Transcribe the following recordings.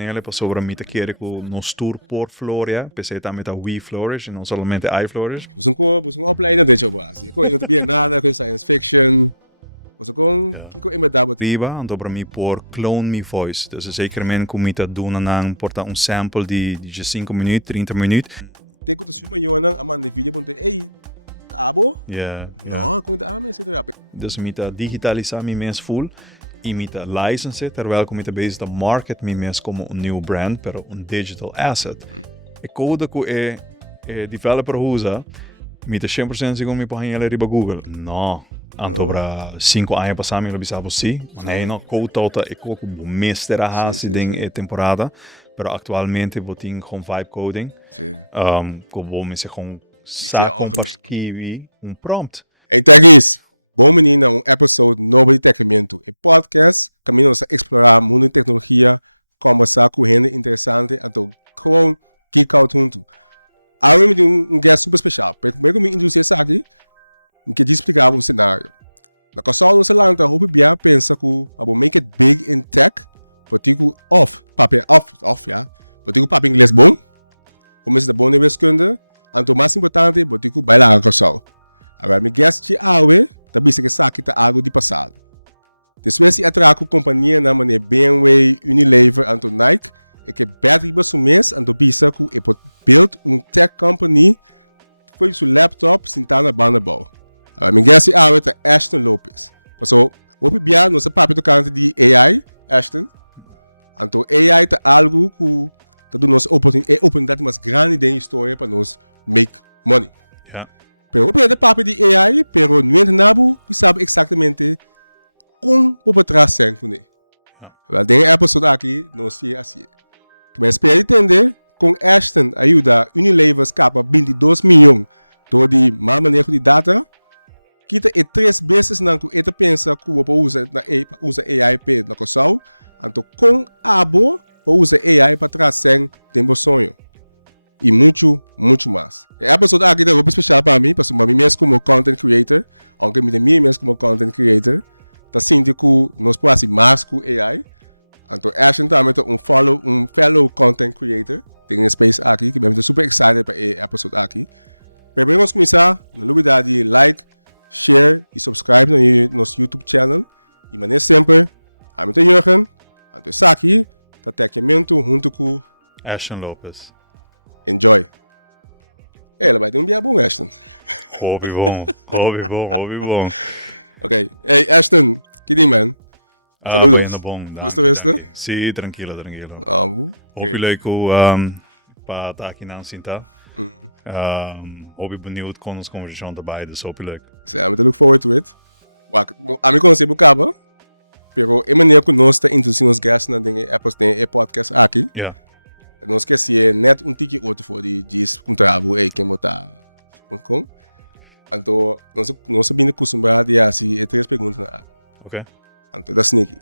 Nele pa sobre mita querer que nos tour por Floria, pensei também tá We Flourish e não somente I Flourish. Você não opleiding dit zo base. Kon je te bien nada, kon science fiction. Você kon kiko imbedaba. Riba, então para mim por clone me voice. Dus zeker men como mita doen nang porta um sample de 5 minutos, 30 minutos. Teko te suma yo nang aman de video ponte, "Hey, cabo?" Ja. No, kon je daar mensen te rapen. Dus mita digitalisar mi mens full. E mita license, terwijl ik mita bezig te market mi mens como een nieuw brand, pero een digital asset. E code que developer usa, mita 100% segundo mi pahanhela riba Google. No. Anto para 5 anos passar mi lo bisabo si. Nee, no, code tota e coco mister a hasi ding e temporada. Pero actualmente boting gewoon vibe coding. Sim. Como me se gewoon saco kiwi um prompt. Hey, Tagis. Bom menina, episode Nobody Tecimento. Um podcast, caminho a explorar mundo de tecnologia, conversar com gente interessante, então, gewoon geek out junto. Agora me um guest super especial. Primeiro me introduzir isso aqui, que te explicar um cenário. Na casal no Zelanda, hope bia pensa que abo make it big in tech, botigo off, ja. Botigo papier inglês bom, começa da boa wiskunde, então mais importante, botigo bailar a casal. Agora me guest de awe, também se que saque tá algo de passado. Depois se atraco companhia na maneira BMW, Unilever, então Nike, e que battery ba sumes, então bisa que e pode build tech company foi seu laptop sentar na banda bom. Me guess é tá Ashton Lopez. Passou, o bia no seu papel do canto de AI, Ashton. Então AI tá algo que tá dando nossa oportunidade mais grande da história para nós make money. Pero o de papo de AI, pero não entendemos, sabe exatamente como o trás sem com ele. Tem episódio aqui, nós se assim. Mas espero entender, com Ashton ajuda Unilever escapa 22 milhões de manejo de data, que é 3 vezes não que ele pensa que o usa AI para na casal, então com abo usa AI para trás sem tempo sonho. E muito mais. É episódio aqui é muito especial para mim, porque eu mesmo como content creator, aunque eu mesmo como content creator, tá sentindo que nós podemos mais com AI. Então, Ashton também é um fellow content creator, tem um space aqui, que eu estou super excited para o episódio aqui. Primeiro vamos começar, na novidade de like, share e subscribe no nosso YouTube channel. E maneira sempre, eu sou Jurgen, eu estou aqui, tá Tecimento junto com Ashton Lopez. Enjoy. Ela vai ter um dia bom, Ashton. Hobby bom. Ok. Hey, Ashton, que dia, man? Saludos. Bom. Gosto desta? Sim, tranquilo. Okay. Leuk para estar aqui na Sinta. Hobby benieuwd com ons conversação erbij, dus hobby leuk. So, I'm look forward to it. A mim conheci o cabo, pero é maneira que nós estamos introduzindo os guests na podcast aqui. Yeah. Não esqueci, net um tique outro for de diz com trabalho e quem botar com. Então, nós sabemos acostumado a assim, 3 perguntas na área. Ok. Então, das niki.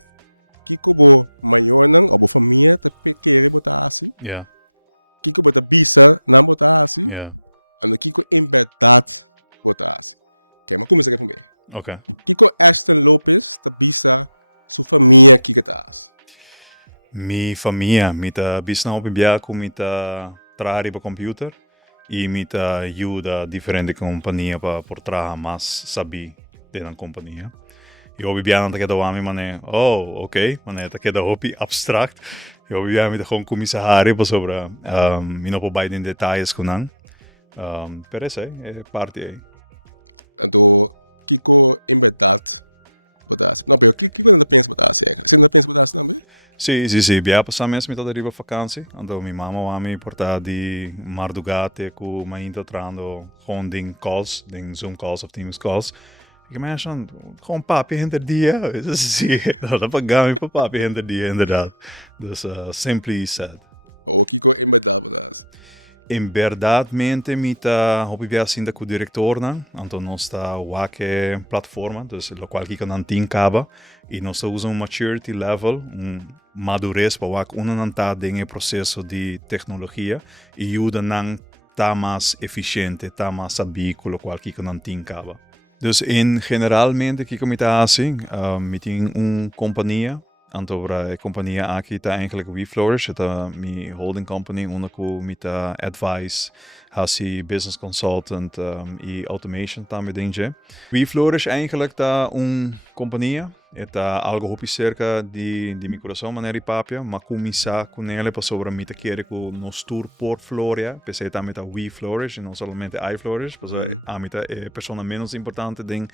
Que como maior não, ou família te querer botar assim? Yeah. Que como botar bisa não botar assim? Yeah. Então, que como embedado botar assim? Ok, mas começa aqui por mim. Ok. Que como Ashton Lopez te bisa sua família que tá assim? Mi família, mita bisna op biaco, mita trabalhar para computer e mita ajuda diferente companhia para por trabalhar mais saber dentro da companhia. E eu bia não tá queda o mané, ok, mané tá queda hobby abstract. Eu bia mita gewoon comissário para sobre, mi não pode em detalhes com não. Pero essa é parte aí. Então, que como embedado botar assim? Não, pero que quando pensa botar assim? Você não pensa botar assim também? Sim. Bia passar mesmo met arriba vakantie. Então, minha mama wami porta de madrugada com uma entrando gewoon ding calls, ding Zoom calls of Teams calls. Ik me gewoon papi hinter dia. Sim, dat pagami para papi hinter dia inderdaad. Dus simply said. O que como embedado botar assim? Em verdade, mente mita hobby bia sinda com o diretor na, então nós está wake plataforma, dus lo qual que não tem caba e nós usamos maturity level, madurez para wake unananta ding processo de tecnologia e ajuda não tá mais eficiente, tá mais saber com lo qual que não tem caba. Dus in generalmente que como tá assim, me tem companhia Antobra companhia aqui tá eigenlijk WeFlourish, tá mi holding company, unaku mita advice, hasi business consultant e automation também dentro. WeFlourish eigenlijk tá companhia, eta algo hopi cerca di mi coração maneri papia, ma começar com ele para sobre mita querer com nos tour por Floria, pensei também tá WeFlourish e não somente iFlourish, porque a mita é persona menos importante den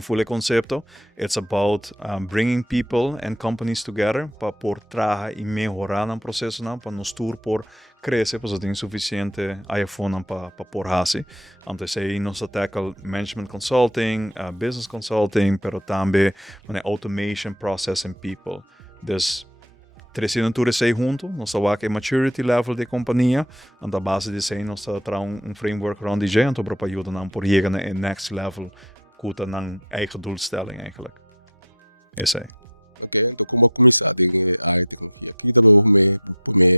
full concepto. It's about bringing people and companies together para por trabalhar e melhorar no processo, para nos tour por crescer, porque tem suficiente iPhone para por hacer. Antes aí nós tackle management consulting, business consulting, pero também automation, process and people. Dus 306 junto, nós vamos a maturity level de companhia, en da base disso aí nós temos framework rond die então para ajudar por chegar na next level, kuta na eigen doelstelling eigenlijk. Is hij. Ok, então como começar a área de tecnologia? Aqui também vou me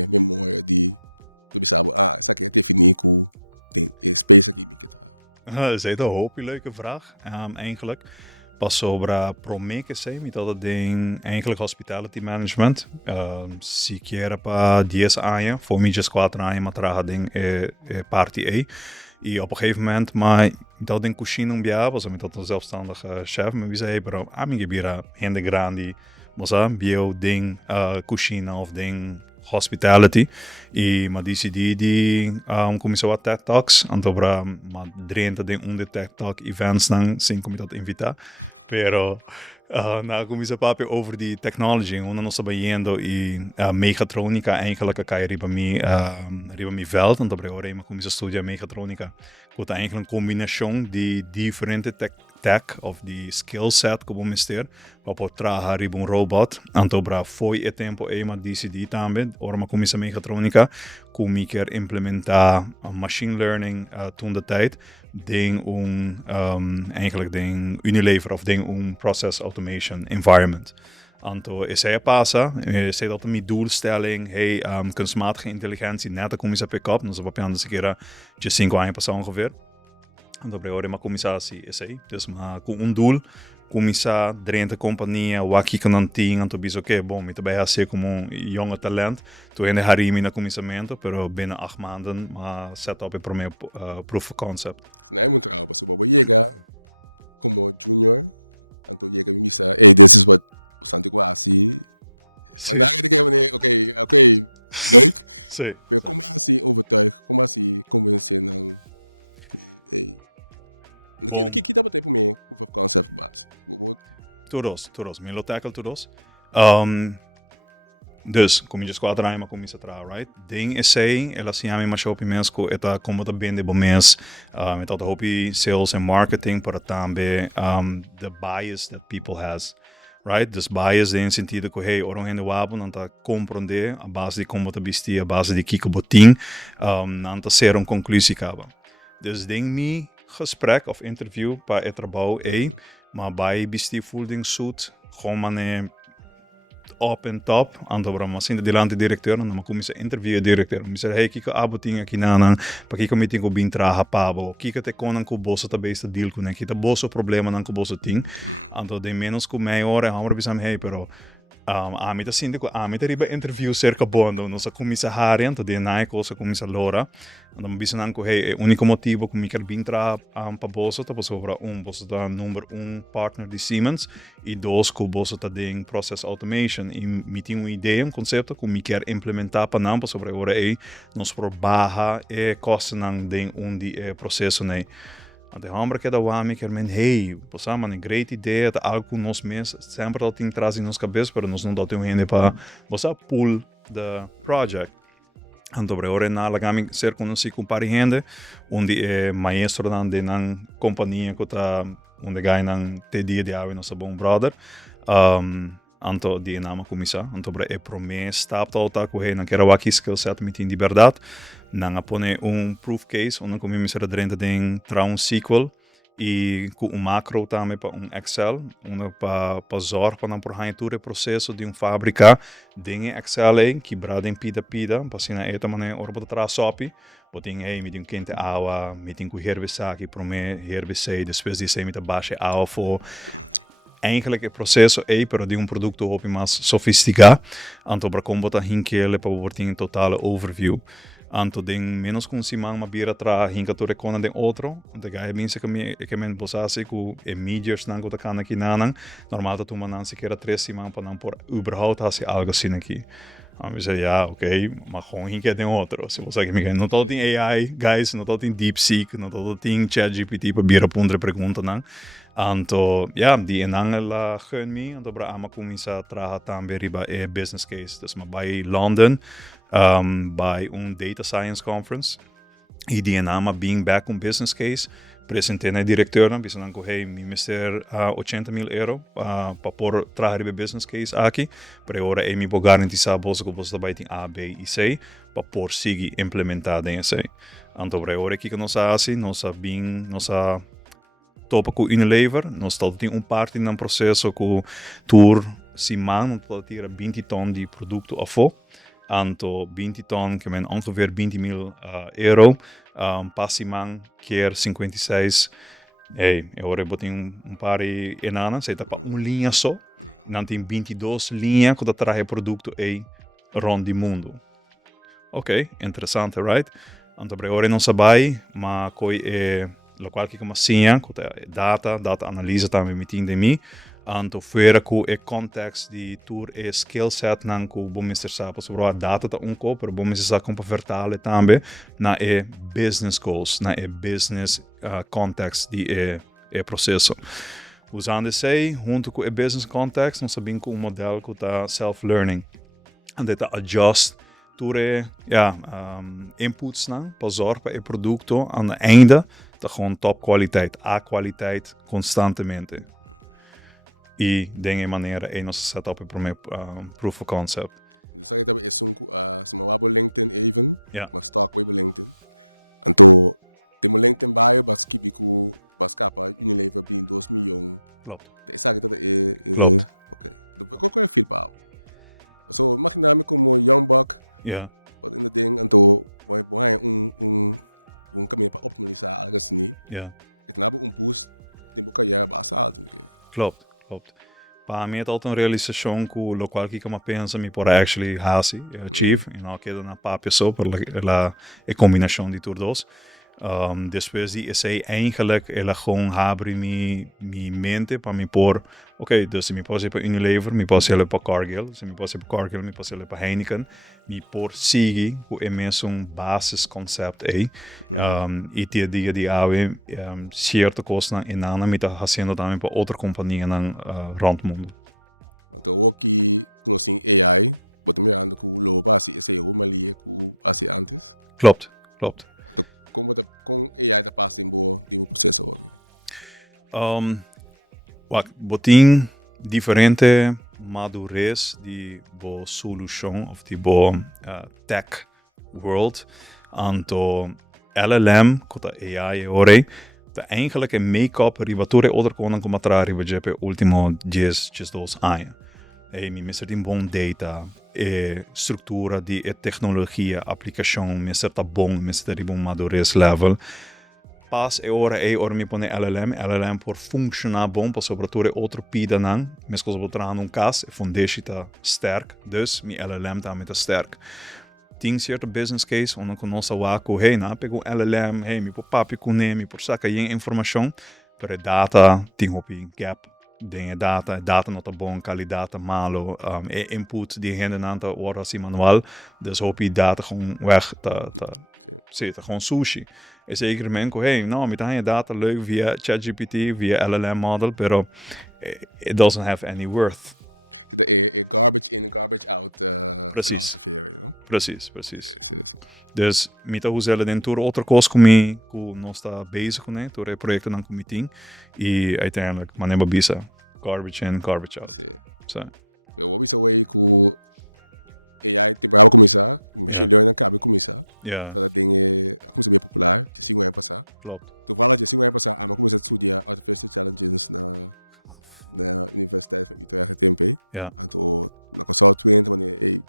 memória de sabe, essa aqui é definir com tem space aqui me que tá. Dat is een hoop leuke vraag, eigenlijk. Pas sobre Promeke sei, met dat ding eigenlijk hospitality management. Si quiera pa 10 anos, voor mij just 4 anos, maar traga ding party A. E op een gegeven moment, maar dat ding cochino bia, was met dat een zelfstandige chef, maar wie zei, bro, ami gebira hende grandi, was bio ding cochino of ding hospitality. E ma decidi di começou a TED Talks, antobra ma 30 de TED Talk events dan sem como dat invitar. Pero na começou papo over die technology, onda nós trabalhando e mechatronica eigenlijk cai riba mi veld, antobra ora ma começou studia mechatronica. Dat eigenlijk een combinação de diferente tech of die skill set como mister, para trabalhar riba robot, antobra foi tempo ma decidi também, ora ma começou mechatronica, como ik implementar machine learning toen de tijd, ding eigenlijk ding Unilever of ding process automation environment. Anto is hij passa, is hij dat mijn doelstelling, kunstmatige intelligentie net te começar pick-up, dus op een andere keer je 5 anos passa ongeveer. En dat betekent maar comissatie is hij, dus maar com doel, começar dentro da companhia, o aqui que não tinha, então bis ok, bom, me também a ser como jonge talent, tu ainda harimi na começamento, pero binnen 8 maanden, maar set up para meu proof of concept. Nee, moet trouwen, so baba llega como junior, então llega me diz, hey, this is what o Santi quasi. Vandaag heb ik oké, leuk. Sim. Maar kom assim overtuig, kom assim convencer dan, hey. Aqui dá para ter para mim proof of concept base. Todos, me lo tackle todos. Dus, kom je 4 anos, maar começa a trabalhar, right? Ding is zij, ela se chama mais shopping mesco, eta como tá bem de bom mês, met dat hopi sales and marketing, para também the bias that people has. Right? Dus bias in sentido que hey, orang hende wabo nanta compreender a base de como tá vestir, a base de kiko botin, nanta ser conclusie kaba. Dus ding mi gesprek of interview para trabalho maar bij vestir full ding suit, gewoon mane up and top, antobra mas ainda delante diretor, não começa a interview diretor, me dizer hey, kiko abotin aqui nana, para kiko meeting ko bin traha pabo, kiko te konan ko bosso ta besta deal ko na kita bosso problema nan ko bosso ting, anto de menos ko maior, hamar bisam hey, pero amita síndico, amita riba interview cerca bondo, nossa comissa Harry, então de nai cosa comissa Lora, então bisa nanko hey, único motivo que Michael Bintra pa bosso tá sobre bosso tá número 1 partner de Siemens e 2 que bosso tá de process automation e me tinha uma ideia, conceito que me quer implementar para não sobre ora aí, nós por barra e costa nan de de processo né. De hambre que da wami que men hey, posa man great ideia, tá algo nos mes sempre dat tem traz em nos cabeça, pero nós não dá tempo ainda para posa pull the project. Então ora na lagami ser conhecido com pari gente, onde é maestro dan de nan companhia que tá onde ganha nan te dia de ave nossa bom brother. Anto die nama comissa, anto é promessa stap alta que hey, não quero aqui skill set met in verdade. Nanga pone proof case, onde como me será dentro de SQL e com macro também para Excel, onde para zorg para por hantur processo de fábrica de Excel aí que brada em pida para sina eta mané orbo tra sopi, botin aí me tem quente água, me tem com herbicide que prome herbicide, depois de ser me baixa água for eigenlijk het processo pero di un producto hopi mas sofisticado. Anto para combota hinkele para worting in totale overview. Anto ding menos com simang mabira tra hinka to recona den outro. Anto gaya minse que men bosase ku e medias nango ta kana ki nanang. Normaal dat man nan sequer 3 simang pa nan por überhaupt hasi algo sin aqui. We zeggen ja, oké, maar gewoon hinka den outro. Se você que me não tot in AI, guys, não tot in DeepSeek, não tot in ChatGPT para bira pondre pergunta nang. Anto, ja, die enange la geun mi, anto bra ama kumisa traha tambe riba e business case. Dus maar bij London, bij een data science conference, e die enama being back on business case, presentei na directeur, bisa nanko, hey, mi mister 80.000 euro, pa por traha riba business case aqui, pre ora e mi po garantisa bolsa ko bolsa bij tin A, B, I, C, pa por sigi implementada em C. Anto pre ora kika nosa asi, nosa being, nosa topa com Unilever, nós estamos em parte num processo com tour simang, nós tira 20 ton de produto afo, anto 20 ton que men ongeveer 20.000 euro, passimang keer 56. Hey, agora botei par de enana, você tá para uma linha só, não tem 22 linhas que traz produto aí rond o mundo. Ok, interessante, right? Anto agora não sabe, mas coi é lo qual que como sia, data analisa também metindo em mim, anto fora com o context de tour e skill set nan com bom mister sabe sobre a data tá unco, pero bom mister sabe como vertalen também na e business goals, na e business context de e processo. Usando isso, junto com o business context, nós sabemos que modelo que tá self-learning, and that adjust tour inputs nan, para zorgen para o produto aan het einde gewoon top kwaliteit, A-kwaliteit, constantemente. E de maneira é nossa setup para proof of concept. Dus zeg je dat is zo'n wabo LinkedIn even, maar stock wabo LinkedIn. En to de LinkedIn bio bas kibiku bas kapa Unilever bin 2 miljoen. Klopt. De zeg je dat klopt. Oké. Dat kan je veel pa. So mag je namelijk como young buck. Ja. Wat in dat ding en to boy un caminho para optimizar algo assim. Ja. Het nabo un boost de boca já basta alto, né? Klopt. Para mim é altijd uma realização que o qual que eu penso me por actually achieve, e não queda na papel só por a combinação de tudo dois. Depois de esse eigenlijk ela gewoon abre mi mente para me por, ok, dus me posso ir para Unilever, me posso ir para Cargill, se me posso ir para Cargill, me posso ir para Heineken, me por seguir com o mesmo basis concept aí, e ter dia de ave certa coisa em nana me tá fazendo também para outra companhia na rond mundo. Então aqui conhecem AI, bota mirando com o lobo assim, esse é o malia com assim antes. Klopt. Como com AI da passa em boa de processo hoje. Botin diferente madurez de boa solução of de boa tech world, anto LLM kota AI ore, de eigenlijk een make-up ribatore outra konan como tra ribajepe último 10 anos. E mi mister in bom data, estrutura de tecnologia, aplicação, mister tá bom, mister in bom madurez level. Pas ora mi pone LLM por funcionar bom, para sobretudo outro pida nan, mas que we tragen um cas, foundation tá sterk, dus mi LLM tá met sterk. Tem certo business case, onde com nossa waco, hey, na pego LLM, hey, mi por papi kune, mi por saca yen informação, para data tem hopi gap. Dingen data not bom, kwaliteit malo, input die hindernaanta worden als manual, dus hoop je data gewoon weg te zitten, gewoon sushi. En zeker mensen, hey, nou, met je data leuk via ChatGPT, via LLM model, pero it doesn't have any worth. De garbage in, garbage out filosofie, you know? Precies. Sim. Dus met hoe zullen den tour outra coisa comigo, que nós está bezig né, tour projecten dan comiting, e uiteindelijk, maar neem bisa, garbage in, garbage out. Sim. So. Eu vou bisa way ku AI temporada começar, machine learning acaba começar. Ja. Dat ding começa bem popular, de 5 anos passar. Klopt. Toevallig de 5 anos passar, ama começar a estudar artificial intelligence na Universiteit van Utrecht TMP. Ja. En toen na consultant wanneer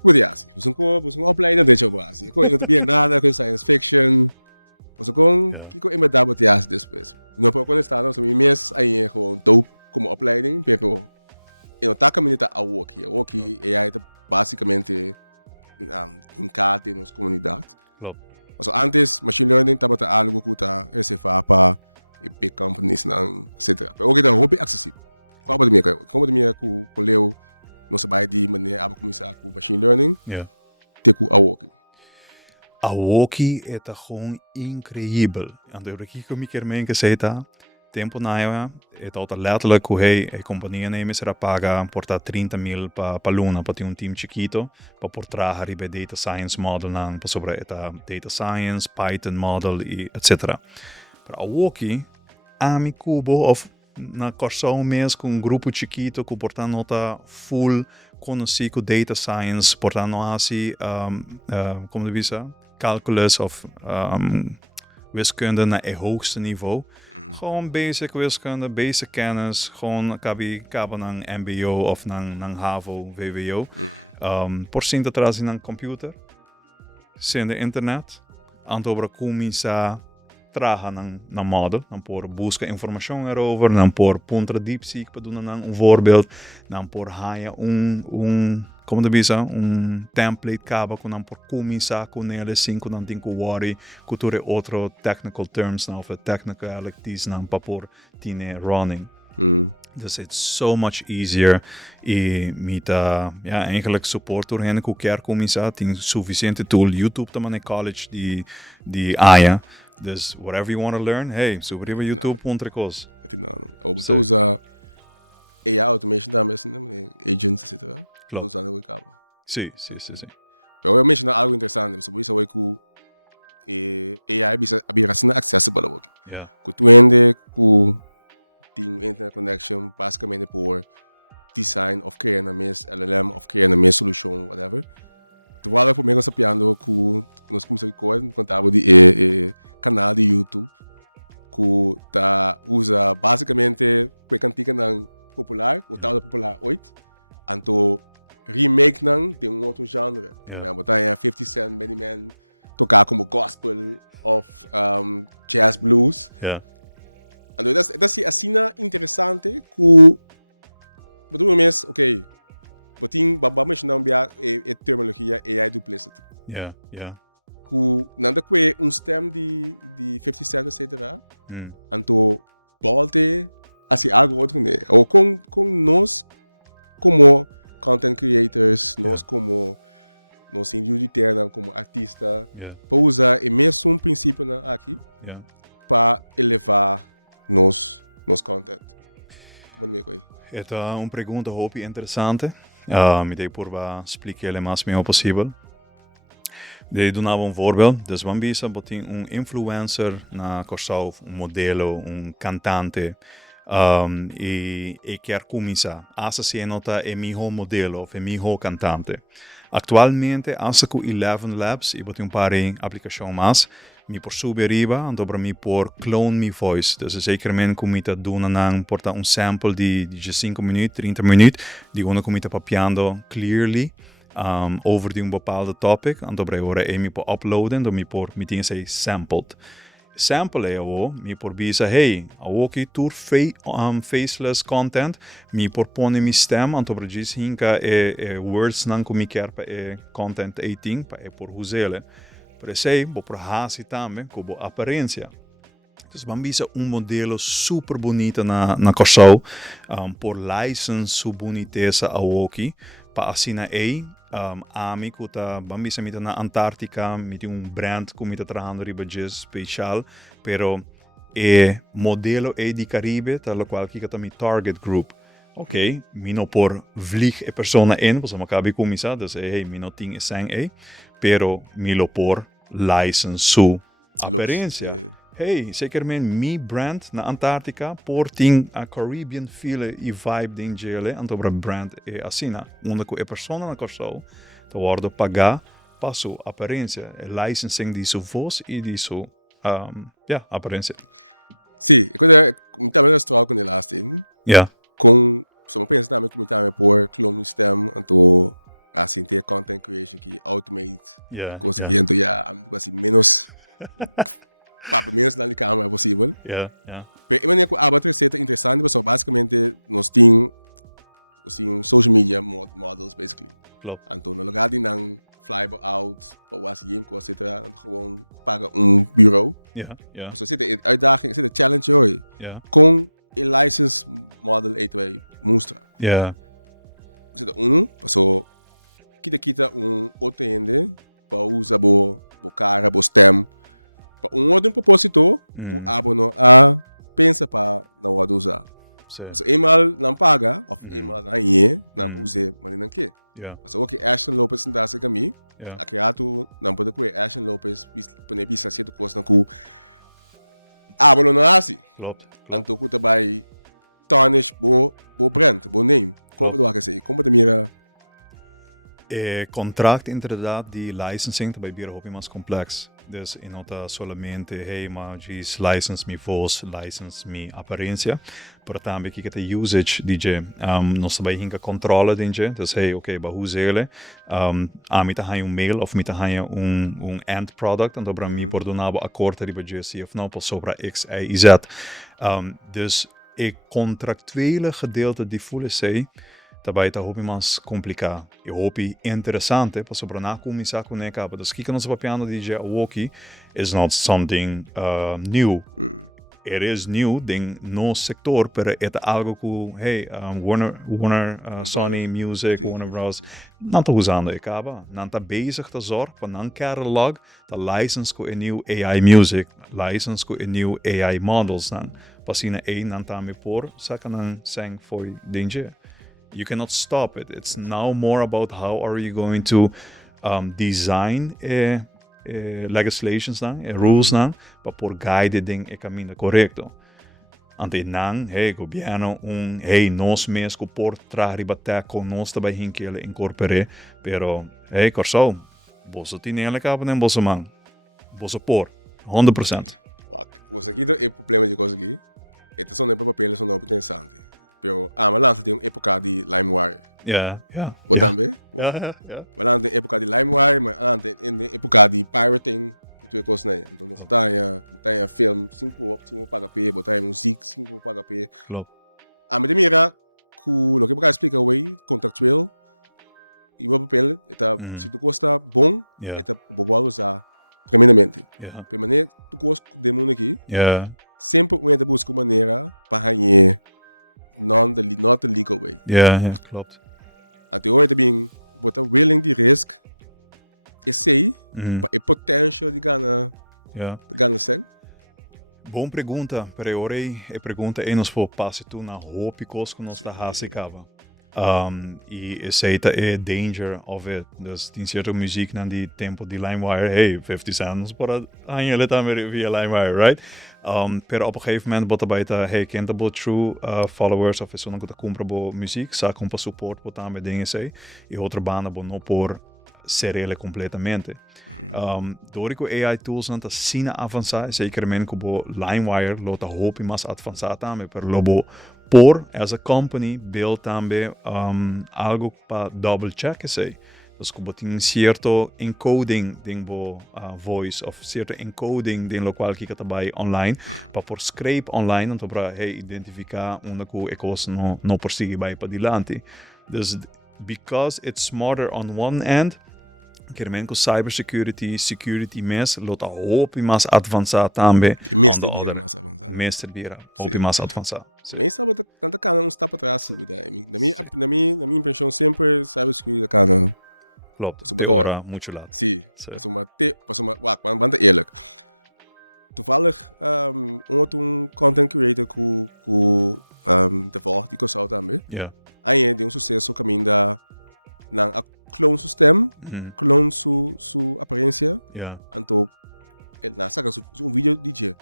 hoe die asi. Dus een opleiding dat je op asi. Ik kon je te bien nada, kon science fiction. Was ik kon kiko in met dat wat ja dus best. Nu op kon staan als een mes en je gewoon doop como opleiding, pero en otra caminata a Awoki. Awoki AI é basicamente encarte em nossa comunidade. Klopt. Also antes, machine learning estava algo que está reservado para big companies, etc. Pero hoje é muito acessível. Como de mim com o Leo, não se vai de maneira a começar com machine learning, Ja. ter com Awoki. Awoki é gewoon incrível. En de regie que me quer men que seita, tempo na é altijd letterlijk hoe a companhia nemen será paga por 30.000 pa luna para ter um time chiquito para por trabalhar ribe data science model nan para sobre eta data science, Python model e etc. Para Awoki, a mi cubo of na corção mês com grupo chiquito que portanto nota full conhecido data science, portanto assim como de visa calculus of wiskunde naar het hoogste niveau. Gewoon basic wiskunde, basic kennis. Gewoon kabi naar MBO of naar HAVO, VWO. Por sinta trazi naar computer. Sem de internet. Antobra começar traga naar model. Dan por busca informatie erover. Dan por puntra diepziek. Para doen een voorbeeld. Dan por haya como de bisa, template kaba com não por começar com ele 5 não tem que worry cultura outro technical terms não of technicalities não para por tine running. Dus it's so much easier e mita eigenlijk support door hen que quer começar tem suficiente tool YouTube também college de AIA. Dus whatever you want to learn, hey, sobre YouTube .recos. Het is nou. Of usa AI automation também, agents etc. Claro. Usando o cabo. Sim. Pero eu menciono algo interessante, você pode saber que AI bisa sendo accessible aqui. Yeah. Que tu ende com tem internet connection basicamente por design of criar na mes LLM of criar na mes solution whatever. Tu vai por menos sapiando que nós começamos a contar de canal de YouTube que tá usa basicamente para cantiga não popular, o tal popular 8, anto remake nang de outro genre. Yeah. Botar 50 Cent, Many Men, tocar como gospel of jazz blues. Yeah. Então, das assim interessante que bedoel mes, ok, botin vamos não via terminologia AI duplicity. Yeah. Que nada que stem de 50 Cent etc. Então, volte assim algo outro né. Ou com nós como content creators, nós como nós indivíduos como artista, para usar o mesmo princípio aqui para elevar nos content. Como é que é? Esta é uma pergunta hoop interessante. Me dei por explicar o mais melhor possível. De doen nou voorbeeld. Dus wanneer bisa botin influencer na corso, modelo, cantante. E quer começar. Essa se nota é meu modelo, é meu cantante. Atualmente, essa com 11 Labs, e botei par de aplicação mais, me por subir riba, então para me por clone me voice. Dus zekermente como me doen na porta sample de 5 minutos, 30 minutos, die gewoon como me papiando clearly. Over die bepaalde topic, então para agora é me por uploaden, então me por me tem say sampled. Sample é me por bisa hey, aqui tour faceless content, me por pôr minha stem, então para dizer hinka words não como quer para content 18 para por usá-lo. Para sei, vou por hasi também como aparência. Então vamos bisa modelo super bonito na corso, por license su boniteza aqui, para assinar ami kuta bambisa mita na Antártica, mita brand kumita trabajando riba special, pero modelo di Caribe, tal qual que mi target group. Ok, mino por vlieg persona in, pues makabi kumisa, dus hey, mino ting sang pero milo por license su aparência. Hey, zeker mi brand na Antártica por ting a Caribbean feel e vibe din gele, antobra brand assina. Onde que persona na corso, te worden pagar para sua aparência, licensing de sua voz e de sua aparência. Sim, quando também nós trocamos com last in. Com só pensa também como também por clone stem, então assim ter content creation que automate. Conseguir então assim menos para menos na câmera é possível. Pero maneira que a receita interessante, porque basicamente nós temos social media models, basically. Klopt. Então, no lugar de não fly out, para o in, etc., gewoon paga bureau. Ja, ja, Dus er zit een uitdaging, er zit een challenge hoor. ja. Com een license model eet wij monstra. Ja, Er zit een, so kita otende, para usar bo cara, bo stem, para outro propósito, que abono a pensa para não usar. certo. So eenmaal não paga, of eenmaal não ie, não use, mas não quer. Ja, So ook Ashton Lopez en daar zeg ik ja. Akiatu, não pode que Ashton Lopez, pone bisa certo coisa na ku abono na asi. Klopt. Anto ku tabay tarnish bo brand, bo name. Como do que sei, como de mira Contract inderdaad, die licensing, daarbij bier hoop je mas complex. Dus in nota solamente, hey, maar gis license mi voz, license mi apparencia. Pero também que te usage, DJ, nós também hinka controle, DJ. Dus hey, oké, bij hoe zele, mi ta hai mail of mi ta hai end product, en dobra mi por donabo akkoord riba GSC of nou, pas sobra X, Y, Z. Dus contractuele gedeelte die voelen zij, daarbij ta hopi mas complica. E hopi interessante, pa sobra na kumisa kuneka, but the kika nos papiano DJ Awoki is not something new. It is new ding no sector, pero het algo ku hey Warner Sony Music, Warner Bros. Nanta usando e kaba, nanta bezig te zorg van nan catalog, de license ku een nieuw AI music, license ku een nieuw AI models dan. Pasina nanta me por, sakanan sang foi DJ. You cannot stop it. It's now more about how are you going to design legislations rules para por guide ding e caminho correcto. Ante nang, hey, gobierno hey, nos mesmo por traribate con nos também hinkele incorpore, pero hey, corso, boso tinele cabo nem boso man. Boso por 100%. Was aqui o problema de coisa aqui. Estes são papeles são interessante. Pero mas lança tem época de LimeWire. Ja. Wat dan weer? Ja. Maar dan tem época de LimeWire, maar dan tem época de pirating. Twee coisas, né? Então nós tem film 5 paga p, botar música 5 paga p. Klopt. Mas de mira, lo que eu explicar hoje, contractual, e o papel, se tu gosta bom, eta bobo usar tremendamente. Por maneira, tu gosta de mundo aqui, sempre uma busca maneira para ganhar not the legal way. Ja, klopt. Até hoje também botar willing de risk, e sei, para o potential de ganhar sem. Bom pergunta, pero ora pergunta nos for passe tu na hópicos que nós da hasicava. E aceita danger of it. Dus tem certa muziek na die tempo de LimeWire, hey, 50 cents para hangen também via LimeWire, right? Pero op een gegeven moment bota baita, hey, kentable true followers of isso não que compra bo muziek, sa compa support botar me dingen sei, e outra banda bo no por ser ele completamente. Door que AI tools não tá sina avançar, zeker men que bo LimeWire lota hopi mas avançar também, pero lobo por as a company build também algo para double check sei. Dus como tem certo encoding ding bo voice of certo encoding ding lo qual que também online para por scrape online então para hey identificar onde que ecos no persigue vai para dilante. Dus because it's smarter on one end, querem que cybersecurity, security mes lota hopi mas avançar também. Meester bira mas avançar. Meester bira, hopi mas avançar. Meestal wordt het kan stap atrás. Na minha impressão sempre cybersecurity kan. Klopt, so ora muito laat. Sim, maar banda eerlijk. Toevallig, content creator te volgen die kost out aan me. Ja. En je die sucesso caminda na a clone su stem, clone su aparência. Ja. Anto na saca su video DJ.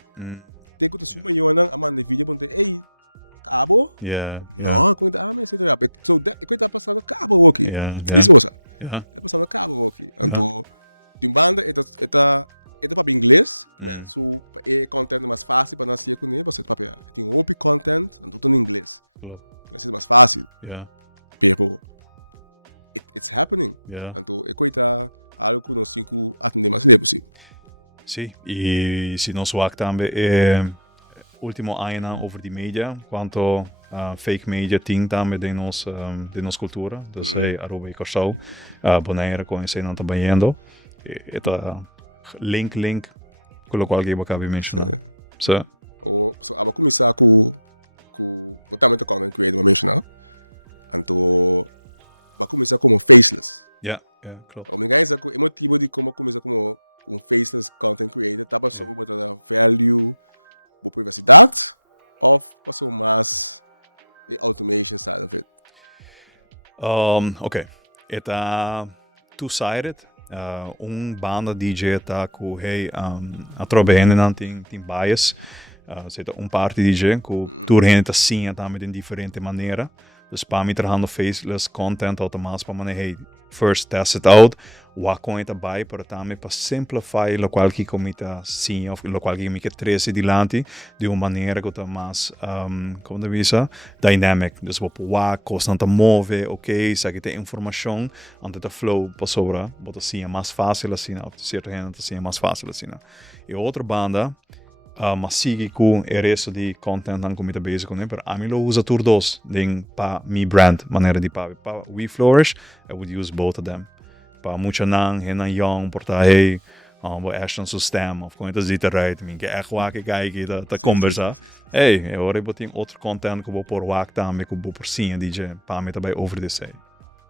Tengo te suma yo nang aman de video ponte, hey, cabo? Ja. No, com a me etc. So ik weet dat passando cabo aqui. Ja. Isso moça. Ja. É passando cabo aqui. Então, tem banda eta para inglês, mas o content mais fácil para nascer com ele, você papel. Tem open content, então tudo em inglês. Mas é mais fácil. Ja. Pero it's happening. Ja. Então, eu coita algo que nós cinco atender mais possível. Sim. E se nós também último año over die media, quanto fake media tinta met de nos cultura. Dus aroba e corso, bonaire com esse não tá banhando. Eta link, quello qual que eu acabei mencionando. So. So aba começar com botamento content creator uma mencionar. Então, vai começar como faceless. Ja, klopt. Om ganhar com emotivo de como começar como faceless content creator, tá passando por a value, por privacidade, ou passou mais the automation side of it. Okay. Eta two-sided. Banda DJ tá com a trobehende nan tem bias. Zit parte DJ com doorheen tá sim também de diferente maneira. Dus para mim trabajando faceless content automaticamente para manejar first test it out, wat kon je erbij para também para simplify lo qual que comita sim of lo qual que me que trece dilanti de uma maneira que tá mais como devisa dynamic. Dus wat constante move, okay, se que tem informação antes da flow para sobra, bota assim é mais fácil assim, of certa gente assim é mais fácil assim. E outra banda mas sigue com o resto de content que eu estou bezig com, mas a mim eu uso tur dos para mi brand, maneira de para We Flourish, I would use both of them. Para muito não, é young, porta hey, vou achar um sistema, of como isso right, mim que é qual que cai que tá conversar. Hey, eu vou ter outro content que eu vou por wak também, que eu vou por sim, DJ, para mim também over this aí.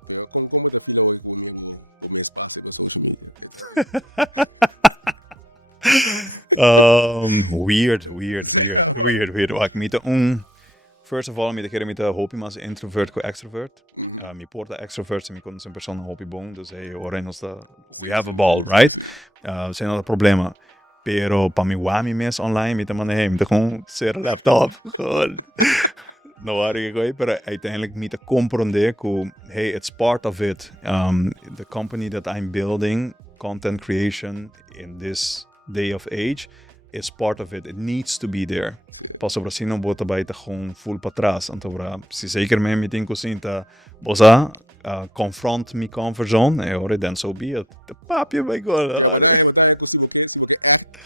Pero como tá fila hoje com o meu espaço para social media. Weird. Like first of all, me de hobby mas introvert com extrovert. Me porta extrovert, me quando uma pessoa hobby bom, dus hey, ora nós we have a ball, right? Sem nada problema. Pero para mim, wami mes online, me também me com ser laptop. Não worry que pero uiteindelijk me te compreender que hey, it's part of it. The company that I'm building, content creation in this day of age is part of it. It needs to be there. Pas op Racino bota bij te gewoon full para trás. Então, se zeker me meeting cosinta, bosa confront mi comfort zone, e ora then so be it. De papje bij goal. Ja, maar dan se você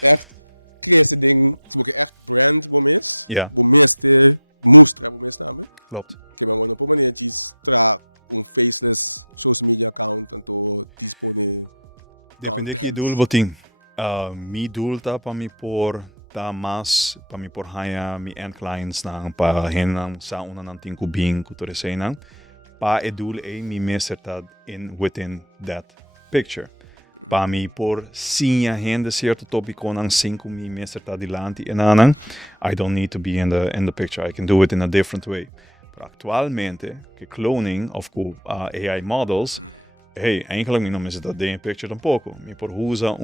echt cresce ding, se você echt brand bomes. Ja. Bomes te mostra bomes também. Klopt. Que me manda por maneira de tra faceless social media account então dispone Depende que doel wat ding. Mi doel tá para mi por tá mais para mi por haya mi end clients na para hen sa una nan tinko bing ku toresena pa e doel e mi meester tá in within that picture. Para mi por sinha hen de certo tópico nan 5 mi meester tá dilante en anan I don't need to be in the picture. I can do it in a different way. Pero actualmente que cloning of AI models hey, eigenlijk não me está dando picture tampouco. Me por usa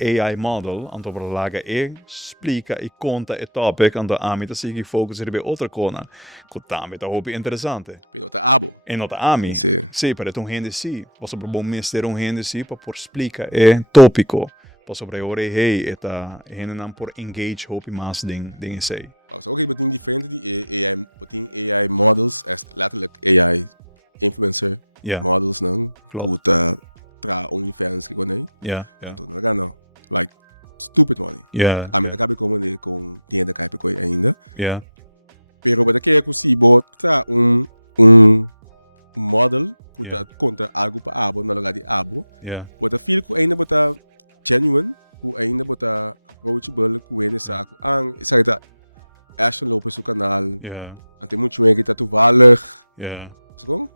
AI model, anto para laga explica e conta o topic, anto a mim tá sigue focus sobre outra coisa. Que também tá hobby interessante. Pero tá abo. E não tá a mim. Sim, para um rende sim. Você para bom mister rende sim para por explica o tópico. Para sobre ora hey, eta rende não por engage hobby mais ding sei. So okay, beting diferente de AI, beting AI models, letterlijk AI influencer. Yeah. Models não, uta tra OnlyFans que quando Yeah. então não ganha like stupid money. Yeah. A mim acaba como de com dinheiro da caipa coi ainda. Yeah. Pero bota que é possível tra model que conta algo para abo na lugar de abo. Yeah. Bota feel que ainda bota genuine, que ainda bota approachable, que ainda saco sabe tá Ashton Lopez o canal. Yeah. Ante muito bem que tá toevallig. Yeah. Zo?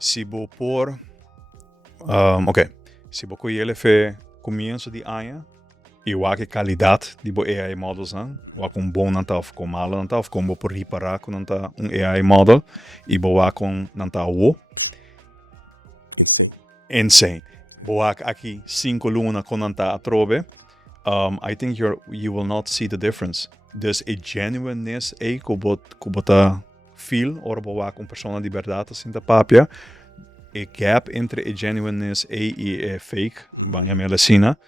Se vou por se vou com ele fe começo de ano e o que qualidade de bo AI models o com bom não tá com mal não tá com bo por reparar com não tá AI model e bo com não tá insane bo aqui 5 luna com não tá atrobe I think you will not see the difference. Dus a genuineness kubota feel or bo com persona de verdade assim da papia a gap entre a genuineness e a fake banha melasina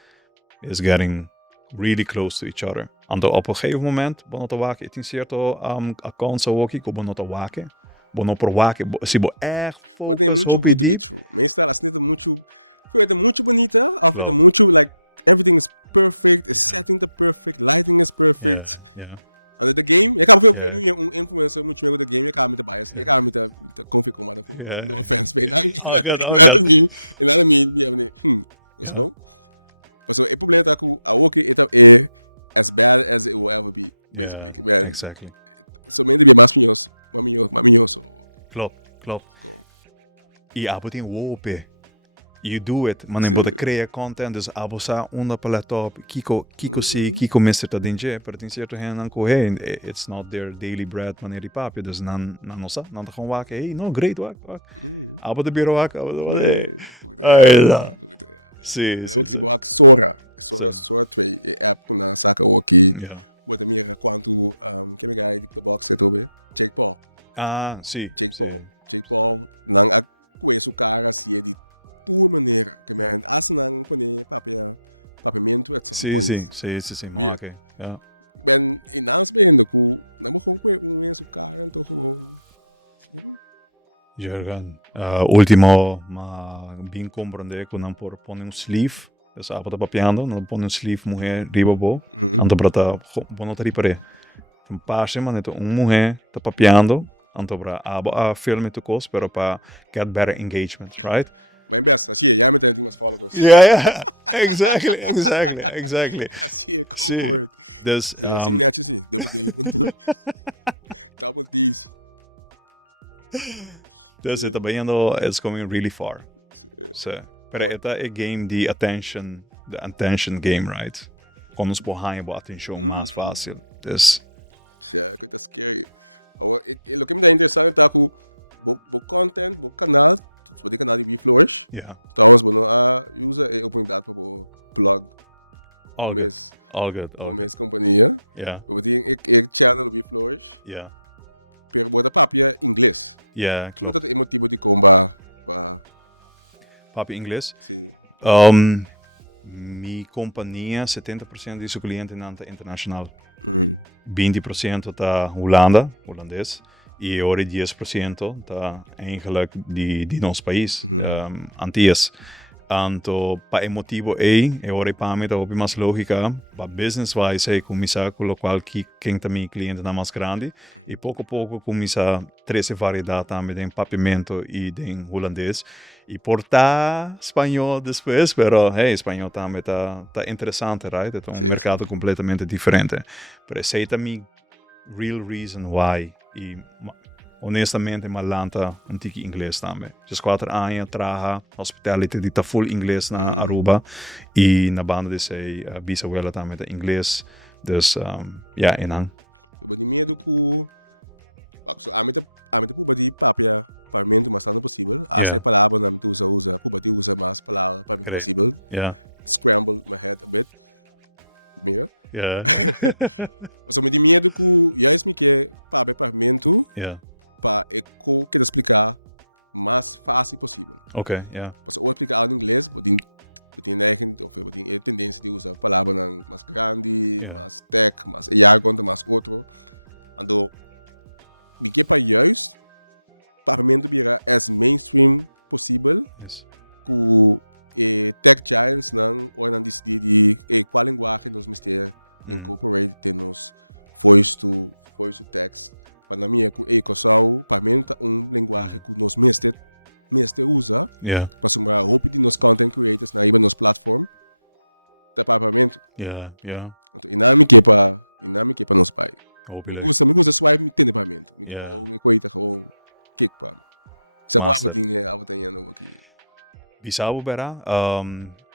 is getting really close to each other. Ando op een gegeven moment bono te waken het in certo account so ook ik bono te waken bono por waken se bo echt focus tem muito good to be true. Meestal as niet muito muito bonita of het muito like everything is perfect, is setting the perfect, lighting is perfect. Yeah. Under the game, je kan veel een influencer moet je mee met de game, je kan met de bias, je kan met de conflict komen, maar no offense, bij in me, we hebben dus gewoon. Maar zo, het probleem dat ik ook as bad as it will ever be, basically. Yeah, exactly. So maybe be más mioso. Klopt. E abo tem wope. You do it, man, en bota crea content, dus abo sa onda paletop, Kiko si, Kiko mister ta dinje, pero tin certo hen anko hey, it's not their daily bread, man, eri papi, dus nan nosa, nan ta gewoon waken, hey, no, great, wak. Abo de bureau wak, abo de Sim. Ook die boak Sora 2 app kuna saka oki. Wat meer quanto kemi guy de box set obe. Jake Paul. Sim. Jake Paul nang ak kwesu cara si di tu maneira que man asanang pane papamento at some point. Sim. Okay. Ja. Ben inaans bendo ku na mo gewoon kwe su cara to gewoon. Jurgen, último, ma bem compreender que não por pôr sleeve, essa apa tá papiando, não pôr sleeve mulher ribabo, anto para tá bono tá ripare. Passe, mas então mulher tá papiando, anto para a filme tu cos, pero para get better engagement, right? Mijn best, zie je, jij meteen die mas followers. Yeah, exactly. Zie je, go for it. Dus, zie me netjes zie, double D's. Dus het bem is going really far. So, pero esta é game de attention game, right? Quando nos porranha a atenção mais fácil. Dus, ja, ik vind dat scary. Lo que me dá interessante tá com bo content, bo canal, wat canal die flourish. Ja. Trouwens, bo no user e open dat po plug. All good. Om mes companhia. Ja. Wat die ik channel be flourish. Ja. Per bota papia inglês. Ja, klopt. Dat emotivo de comba Papi inglês? Sim. Mi companhia, 70% de seu cliente é internacional. 20% tá holandês. E ora 10% tá eigenlijk de nosso país, Antilles. Anto pa emotivo e ora pa me tá opi mais lógica, pa business wise começar com o qual quem também cliente na mais grande e pouco a pouco começar 13 variedade também de papiamento e de holandês e portar espanhol depois, pero hey, espanhol também tá interessante, right? É um mercado completamente diferente. Pero esse é também real reason why e honestamente malanta tiki inglês também. Dus 4 anos traga hospitality die tá full inglês na Aruba e na banda de sei bisabuela também tá inglês. Dus enang. Eu de medo ku a meta puba di papia paramento mas tanto possível. Essa palavra na meta usa puba di usa mais palavra paramento possível. Yeah. Scrambled my head a bit. Mira? Yeah. So me de medo ku juist me que paramento. Yeah. Para eu quero explicar mais fácil possível. Ok, yeah. Para eu explicar em inglês, tem tendência de usar palavras mais grande, mais tech, mais jargon, mais outro. Então, me que para juist, para mim virar as mainstream possível, com tech giants não decidir qual linguagem nós mister incorporate temos voice to text. Para mim é que só para mim é linguagem que nós mestre usa para somar roupa de nos content creators na nos platform tá para mim então inamique para nos pai me gusta swipe me tem para mim me coita com kick para sabe a tem aqui bisabo bera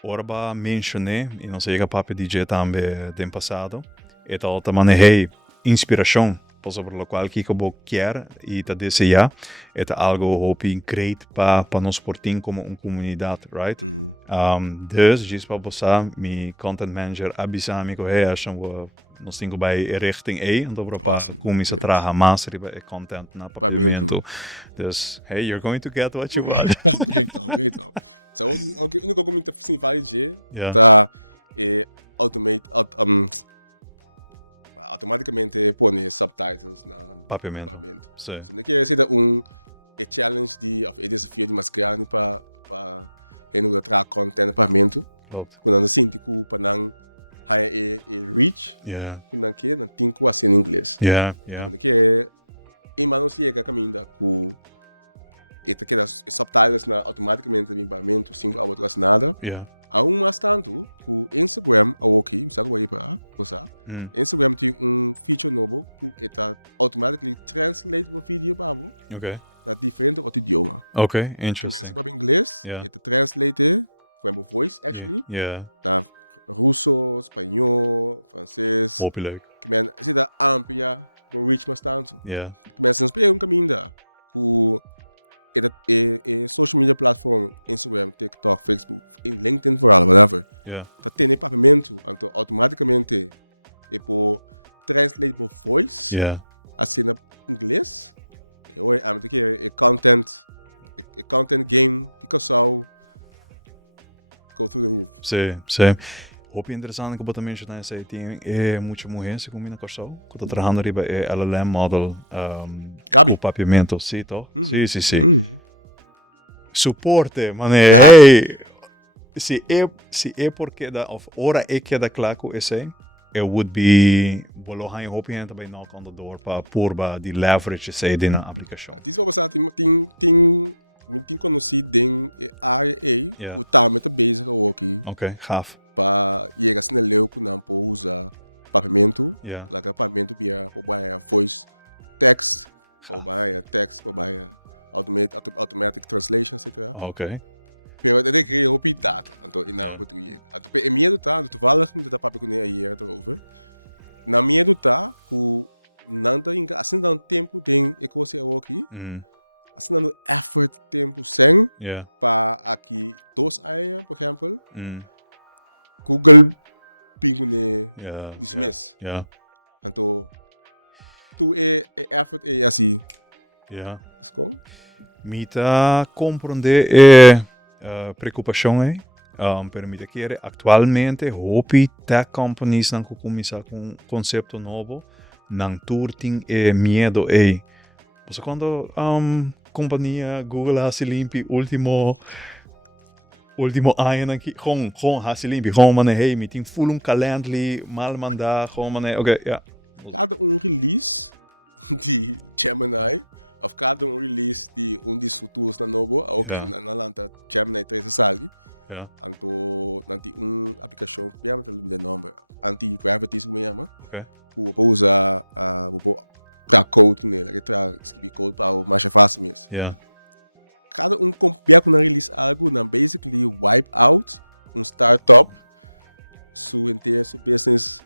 orba mencionei e não sei que papo DJ também tem passado é tal também inspiração sobre o qual Kiko quer e tá desejar é algo hopi great para nós portim como comunidade, right? Dus diz para você, mi content manager abisami ko acham nós temos bij richting então para começar a trabalhar mais sobre content na papiamento. Dus you're going to get what you want. Great. So o único que me tá assim fazer tá automaticamente põe subtitles na papiamento. So que ser challenge de of desafio de mais grande para quem não traga content papiamento. Quando não sinto que para não Hij reach, Yeah. dan que dan tinko assim em inglês. Yeah. Dan Yeah. que não chega caminho com eta que as subtitles na automaticamente em pagamento 5 horas nada. Yeah. Aún mais tanto, o Instagram, aqui, sabe o que é para Instagram tem feature novo que está automatically translate o vídeo para Okay. na diferente outro idioma. Okay. Começa Interesting. para inglês, Yeah. eta translate com voice actually, Yeah. na russo, espanhol, francês. Hoop je leuk. Começa a amplia o reach mais tanto. Yeah. Começa a inspirar caminho da o social media platform, Instagram, TikTok, Facebook, in LinkedIn vooral, whatever. Yeah. Dat tem pagamento, então automaticamente é por translate por voice, Yeah. assim na inglês. Hoje a gente quer content game que casal go through the roof. Sim, sim. Hoop je interessant que também já sei tem muita mulher se combina com isso. Que tá trabalhando riba LLM model Gabi. o papiamento, sim, toch? Sim, sim, sim. Mm. Suporte, mano. Ja. Hey, se é porque da of ora é que da claco esse, it would be bolo han hoop je também knock on the door para purba de leverage esse de na aplicação. Dit is wat we zaten, tem conhecido den RA, Ja. o tá met bezig ook hier. Okay, gaaf. Para chegar assim leu que não pode usar pagamento, Ja. lá que pagamento via para voice text, para text, para automatic translation, etc. Okay. Pero dat ik heel op data, então não bedoel je. Então pe medo tá, toevallig met dat papo que nem hier erover. Na medo tá, que não tá ainda assim dá tempo tem ecosia aqui, assim dá effort tempo sem Ja. para aqui 2 anos, por exemplo. Mm. Google pingune Ja. dismiss. Ja. Então, tu effort assim, Ja. sko? Mita compreender preocupação aí. Permite que atualmente hopi tech companies não começar com conceito novo, não turting medo aí. Você quando companhia Google hace limpi último ano aqui, gewoon hace limpi, gewoon man hey, met een full calendly mal mandar, gewoon man okay, ja. Cada release de Gemini, of cada release de dos futuros na novo, okay, Ja. na lanta Gemini 3 sali. Ja. Então, nanti aplicação que bem de nome anti-gravity se chama. Okay. O usa o para code né, que tra escrever code para o mais fácil mesmo. Ja. Cada compia com release algo na basically wipe out startup su inteiro su business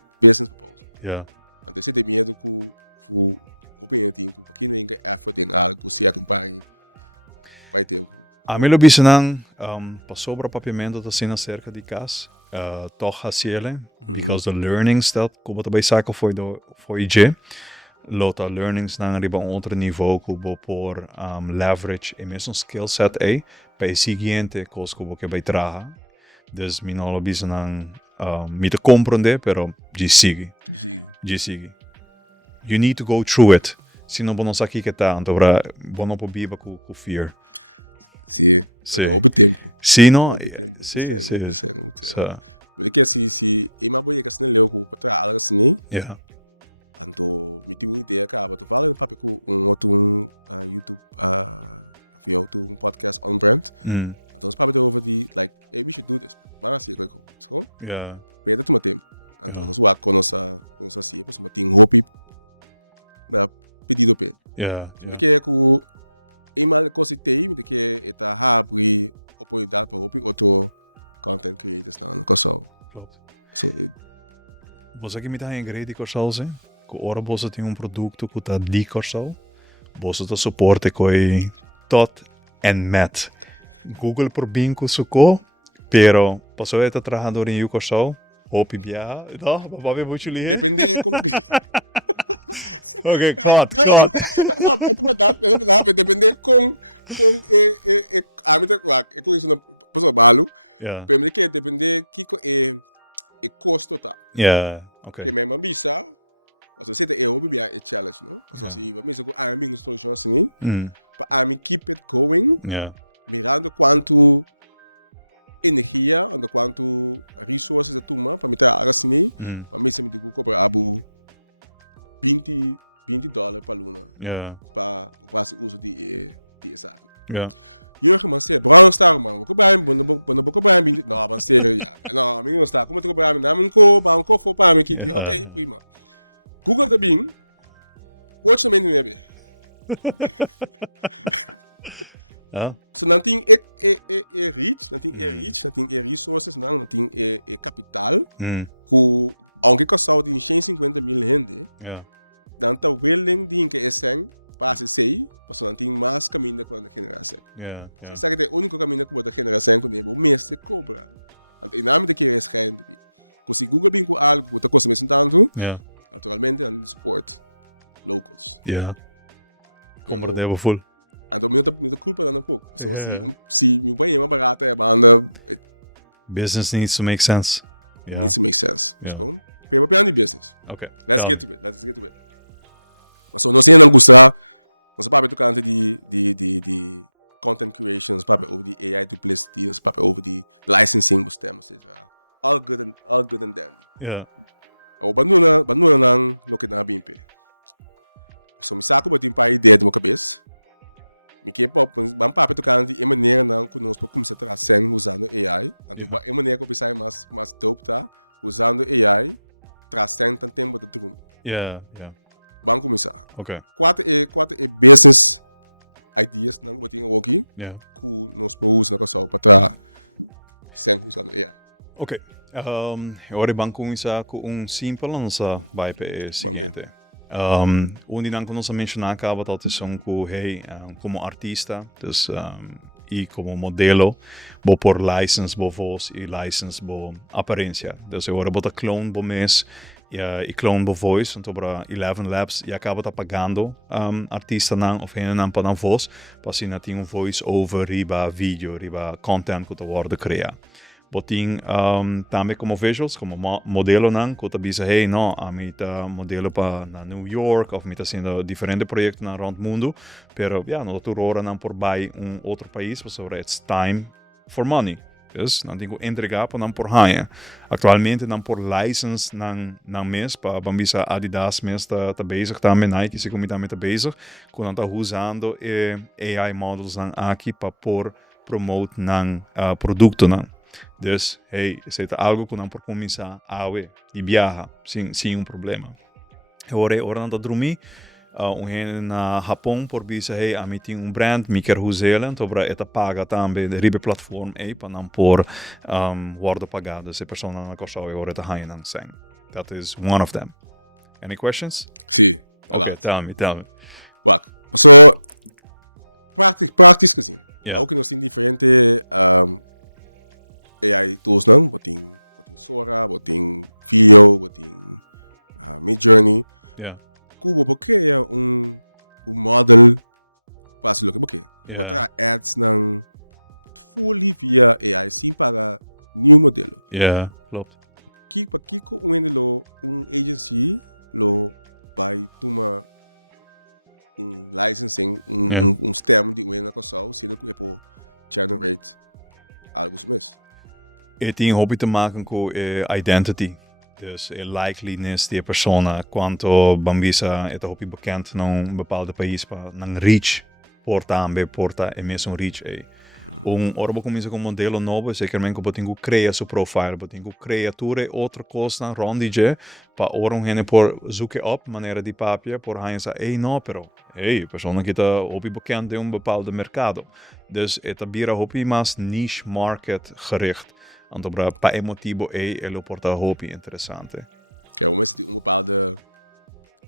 proposal. Ja. Então você tem medo que o opinião tem que porque não é effort em algo se acompanha vai tempo. A mim lo bisanang passou para papiamento da cena cerca de casa, toch hasiele, because the learnings dat como também saco foi IG, lota learnings nang riba outro nível kubo por leverage e mesmo skill set aí para o seguinte coisa kubo que vai traga. Dus mi não lo bisanang me te compreender, pero de sigue. You need to go through it. Se não bonos aqui que tá, então para bono po biba com fear. Sim, Sim. houve tempo. Sim, não? Tempo. Sim. Mas que se ima boy que assim leu com para algo assim, Ja. então me tem uma ideia cara, tu fala no papo com outro YouTube via outro podcast on brand. Então os papo over die like, hey, we should do this. Maar assim que eu, so? Ja. Perde tu tempo. Então nós vamos com nossa assim, mas tem hope na pedido pe. Ja. Me que com eenmaal cositei, me que eta abrir oportunidade para outro content creators na coisa. Klopt. So Você aqui me dá em grade corsal, sim? Que ora você tem produto que tá de corsal, você tá suporte coi tot and met. Google por binco suco, pero passou a trabalhando em corsal, hope via, não, papai vai muito ler. depende com Okay, claro. Depende com a mim é com isso na pessoa balo, Ja. pero que depende que é custo tá. Ja. Que Okay. mesmo bisa, você tem eu bebia é challenge, não? Você vai mesmo com a minha solução assim, para a mim keep it going, Ja. mirando quanto energia ando quanto resources da turma para me trazer assim, para mim se me digo cobrar abu $20 para luna para o uso de essa. Jurgen, mas você brown está, mano. Vou cobrar, vou cobrar, não, mas você, não, amigo não está. Como tu cobrar, não, não banco, for para mim, que, ok, prima. Google também, hoje também não é bem. So, não tem reach, não tem reach, não tem resources, não tem capital, que, aunque que só tem 150 mil gente, não está willing de que é 100 para se mas não tem mais caminho com a geração. Se sabe que o único caminho com a geração é o mês de cobra. Em nome de que é esquerdo. Se Google vem com algo que está custando tanto, naturalmente não support locals. Compartilhar full. Então, eu culpa um pouco. Se meu pai é mais barato, é banda. Business needs to make sense. Needs to make sense. Pero para de business. Okay. Let's get to it. Mas não sei não gostar. Nós vamos falar de content creation, nós vamos over de AI duplicity, nós vamos over de licensing, etc. All good and dandy. O banuna nang lo que na bimpe. So mi saco botin pa ideia de minha cabeça. Me que pop, vamos para tocar de maneira não que nós podemos começar a trazer usando AI. Então, a maneira que eu pensei mais dope tá usando AI, trazendo tanto tempo de tudo. Vamos começar. Quatro business ideas não botin aqui. Que nós podemos usar só para trazer usando AI. Agora vamos começar com simples, nossa vai para o seguinte. Onde não conosco mencionar acaba tal são que como artista, e como modelo, vou por license, vou voz e license, vou aparência. Então agora vou clone vou mês e clone vou voice, então para 11 Labs e acaba pagando artista não of hen não para voz, para se não tem voice over riba vídeo, riba content que tu wordt criar. Botin também como visuals, como modelo não, que tu bisa hey no, a mim tá modelo para na New York, ou me tá sendo diferente projeto na rond mundo, pero no tu rora não por buy outro país, porque sobre it's time for money. Dus não tenho que entregar para não por ganhar. Atualmente não por license não mês para bambisa Adidas mês tá bezig também Nike se como também tá bezig, quando tá usando AI models aqui para por promote produto não. Dus, is algo que não por começar a e viaja sem problema. Agora não dormir, na Japão por dizer, a mim tem brand, me quer usar, então para paga também de ribe platform, para não por worden pagado, se pessoa não consegue agora tá hainan sem. That is one of them. Any questions? Sim, tell me. Bak, so praktisch gezien, ook nog in diferente AI tools não, botin Sora, botin Video, botin Midjourney. Kubo porque model para se logo porque botar ads não fully via AI sim para new modelo. Klopt. Kijk ko agency lo by tuma licensing stem de uma coisa se que é generate algo mesmo. Het heeft hobby te maken met identity. Dus likeliness die persoon, quanto bambisa het hobby bekend naar een bepaalde país, naar reach, porta e mesmo reach. Ora comienza com modelo novo, zekermente que botingo crea seu profile, botingo criature outra coisa rondije, para ora gente por zoeken op, maneira de papia, por hansa, no, pero, persoon que está hobby bekend in een bepaalde mercado. Dus het bira hobby mas niche market gericht. Então, para emotivo ele porta hobby interessante. Que é uma bepaalde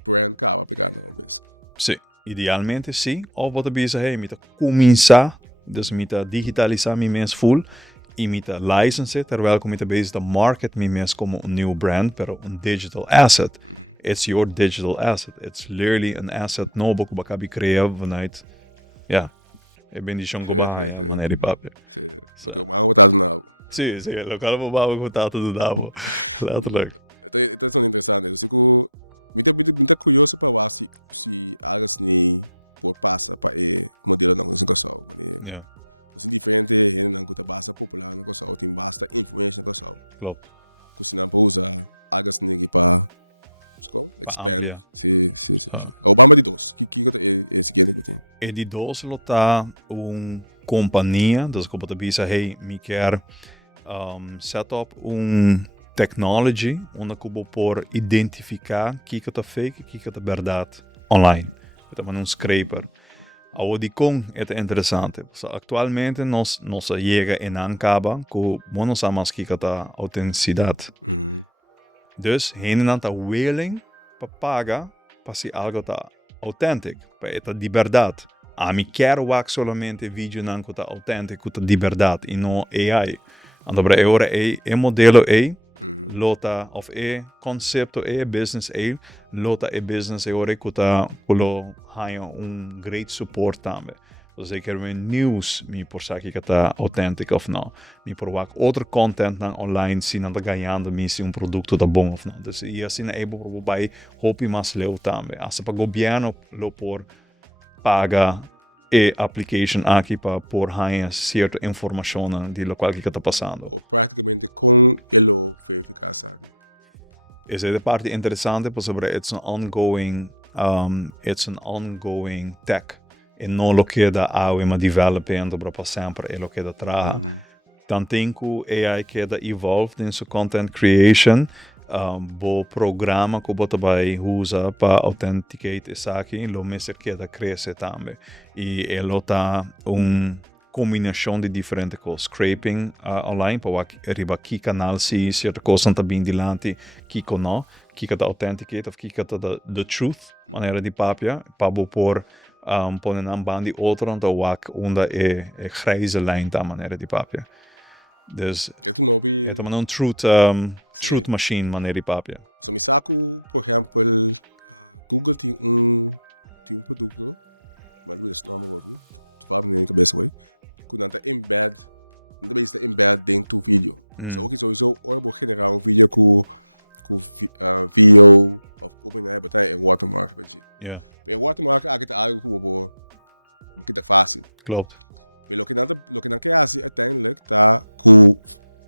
brand para pegar não mesmo. Sim, idealmente sim. Ou wat er bisa me tá começar, dus me tá digitalizar me mens full e me tá license, terwijl ik me tá bezig te market me mens como new brand, pero digital asset. It's your digital asset. It's literally an asset novo que bakabi crea vanuit, eu ben die jonge baai, wanneer die papier. Sim, só que o mal tá não. Sim, lo kan we bouwen goed aan te doen daarvoor. Letterlijk. Het is wel interessant. Dus ik ben curioso para ver se algo assim por passa para o modelo não consigo só. Assim diferente, gente não custa basta popular, não coisa, tem basta information, coisa. Klopt. Custa não para usar algo assim para expand. amplia. Sim. Obama de dois. Que é seguinte que tem. E die doos lota companhia, dus ik op het bisa, hey, me quer set up technology onde kubo por identificar que é fake, que é verdade online. Het is scraper. Ao di com é interessante. So, atualmente nós chega em Ancaba com monos amas que é autenticidade. Dus hen aan de willing para pagar para se algo tá autêntico, para esta de verdade. A mim quero ver solamente vídeo não que tá autêntico, que tá de verdade e não AI. Então para agora é modelo lota of conceito business lota business agora que tá pelo há great support também. Dus ik heb mijn nieuws, mi por sa que tá autêntico of não. Mi por wak outro content na online zien aan de ganhando mi se produto tá bom of não. Dus e assim é ebo por vai hopi mas leu também. Asa para governo lo por paga application aqui para por há certa informação de lo qual que tá passando. Ou praticamente com ele verificar sabe. Essa é a parte interessante, porque sobre it's an ongoing tech. E não lo queda ma developendo para sempre, é lo queda traga. Tanto que AI queda evolved in seu content creation, bo programa que você vai usar para authenticate isso aqui, lo mesmo queda cresce também. E ele tá combinação de diferentes coisas, scraping online, para arriba que canal se certa coisa está bem dilante, que não, que está authenticate, ou que está the truth, maneira de papia, para por ponen aan band die outro dan wak onder grijze lijn ta maneira de papia. Dus het is een truth machine maneira de papia. So mi saco, por exemplo, Google tem produto, mas não é esse nome agora, tu fala na cabeça hoje, que não tá embed dentro do vídeo. So ook sowieso orbo generar vídeo com video of OpenAI, but é watermark, weet je. Ja. Bij watermark eigenlijk algo como porque fácil. Klopt. Mas lo que não quer assim uiteindelijk tá com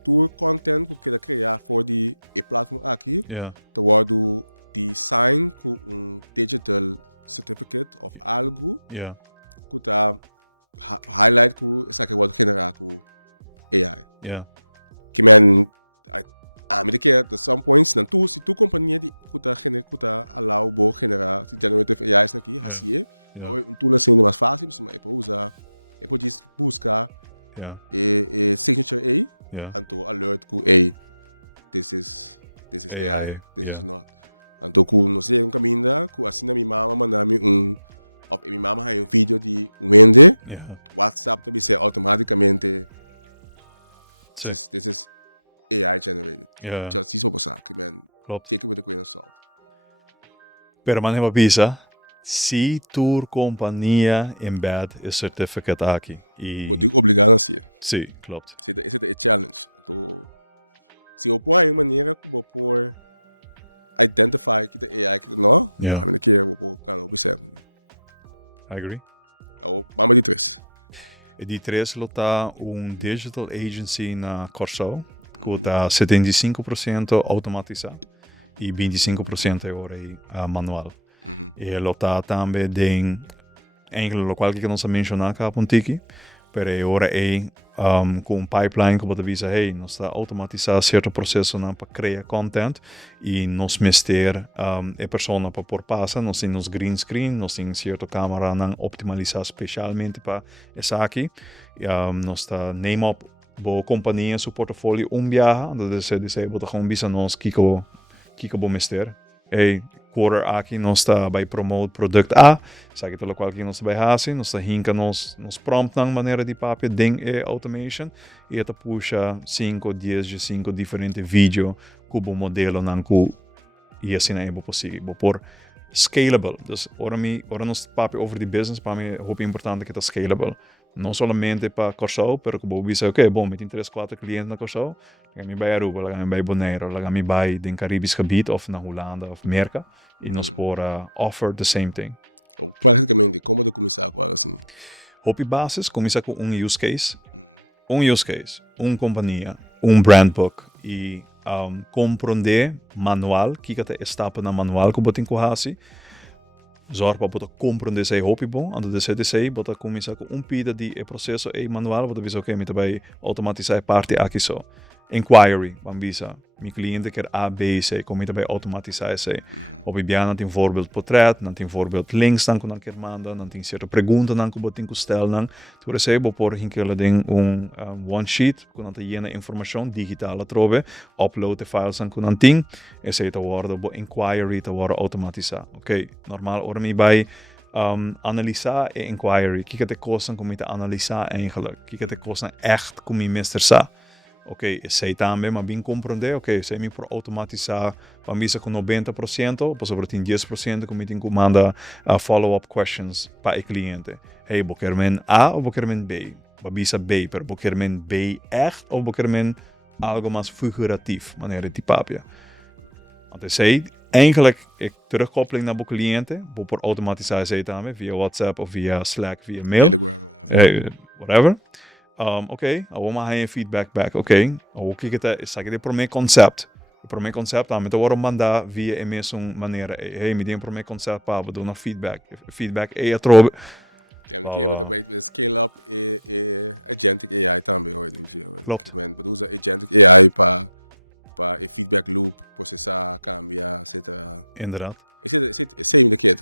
tu content que quer criar voor die platform aqui, te worden die sign com digital certificate of algo, que tá highlight que essa que wordt generar com AI. Que men met que at some points na se tu companhia de kuta allow bo generar generative AI aqui assim tool assim mais fácil mas é para usar é para buscar signature A então alert ku this is AI this is not então ku não sei caminho ku assim na minha mama mandar-me minha mama tem vídeo de vende WhatsApp também se automaticamente this is AI generated. Just isso para que man. Take it with a grain of salt. Pero man hebben visa. Se tu companhia embed é certificate aqui. Moet ik obrigado assim. Sim, klopt. Esse é challenge. Então, se eu põe uma maneira que vou por identify que é AI que não, a minha que eu vou canal observar. I agree. Ou vamos de três. E de três lota digital agency na Corso. Que está 75% automatizado e 25% agora é manual. E ele está também em eigenlijk lo qual que não se menciona cá pontiki, pero agora é com pipeline que você dizer, hey, nós está automatizar certo processo para criar content e nós mister a pessoa para por passa, nós temos green screen, nós temos certa câmera não optimalizar especialmente para essa aqui, nós está name up bo companhia su portfolio viaja, dus ze dice bo gewoon bisa nos kiko bo mister. Hey, quarter aqui nós está by promote product A, sabe tudo qual que nós vai fazer, nós está hinca nos prompt na maneira de papel ding automation e eta puxa 5, diferentes vídeo cubo modelo nan ku e assim é possível por scalable. Dus ora nos papel over the business para mim é muito importante que tá scalable. Não somente para Corso, pero que vou dizer, ok, bom, met 3, 4 clientes na Corso, lagami bij Aruba, lagami bij Bonaire, lagami bij den Caribisch gebied, of na Holanda, of Amerika, e nos por offer the same thing. Praticamente, como de começar agora assim? Hopi basis, começa com use case. Use case, companhia, brand book e compreender manual, que é etapa na manual que você tem que fazer. Zorg para você compreender esse Hopi bom, antes de ser você começa com pida de processo e manual, você diz ok, me vai automatizar parte aqui só. Inquiry, bambisa. Mijn cliënten quer A, B, C, como je daarbij automatiseer C. Op IBM dan tem voorbeeld portret, dan tem voorbeeld links dan kan keer manda, dan tem certa pergunta dan kan botin stel dan. Tu recebe por hinkele ding one sheet, kan dan jene informação digitale trobe, upload de files dan kan ting, e se te worden bo inquiry te worden automatisa. Oké, normaal ora mi bij analysa e inquiry. Kijk de kosten kom je te analysa eigenlijk. Kijk de kosten echt kom je mister sa. Ok, sei também, mas bem compreender, ok, sei me por automatizar, vamos com 90%, por sobre 10%, como tem que mandar follow-up questions para o cliente. Hey, boker men A ou boker men B? Babisa B, pero boker men B echt ou boker men algo mais figuratief, maneira de papia. Want sei, eigenlijk, terugkoppeling naar de cliënte, por automatizar sei também, via WhatsApp of via Slack, via mail. Telegram, whatever. Whatever. Ok, vamos a feedback back. Ok, o que é isso aqui para o meu concept. Para o meu concept, a gente vai mandar via a mesma maneira. Hey, me dê para o meu concept para dar um feedback. Feedback é a trobe. Ja, que wat erbij scale up agentic AI também hoje em dia. Klopt. Men usa agentic AI para feedback loop, processar, cambiar, etc. Inderdaad. Sei me que é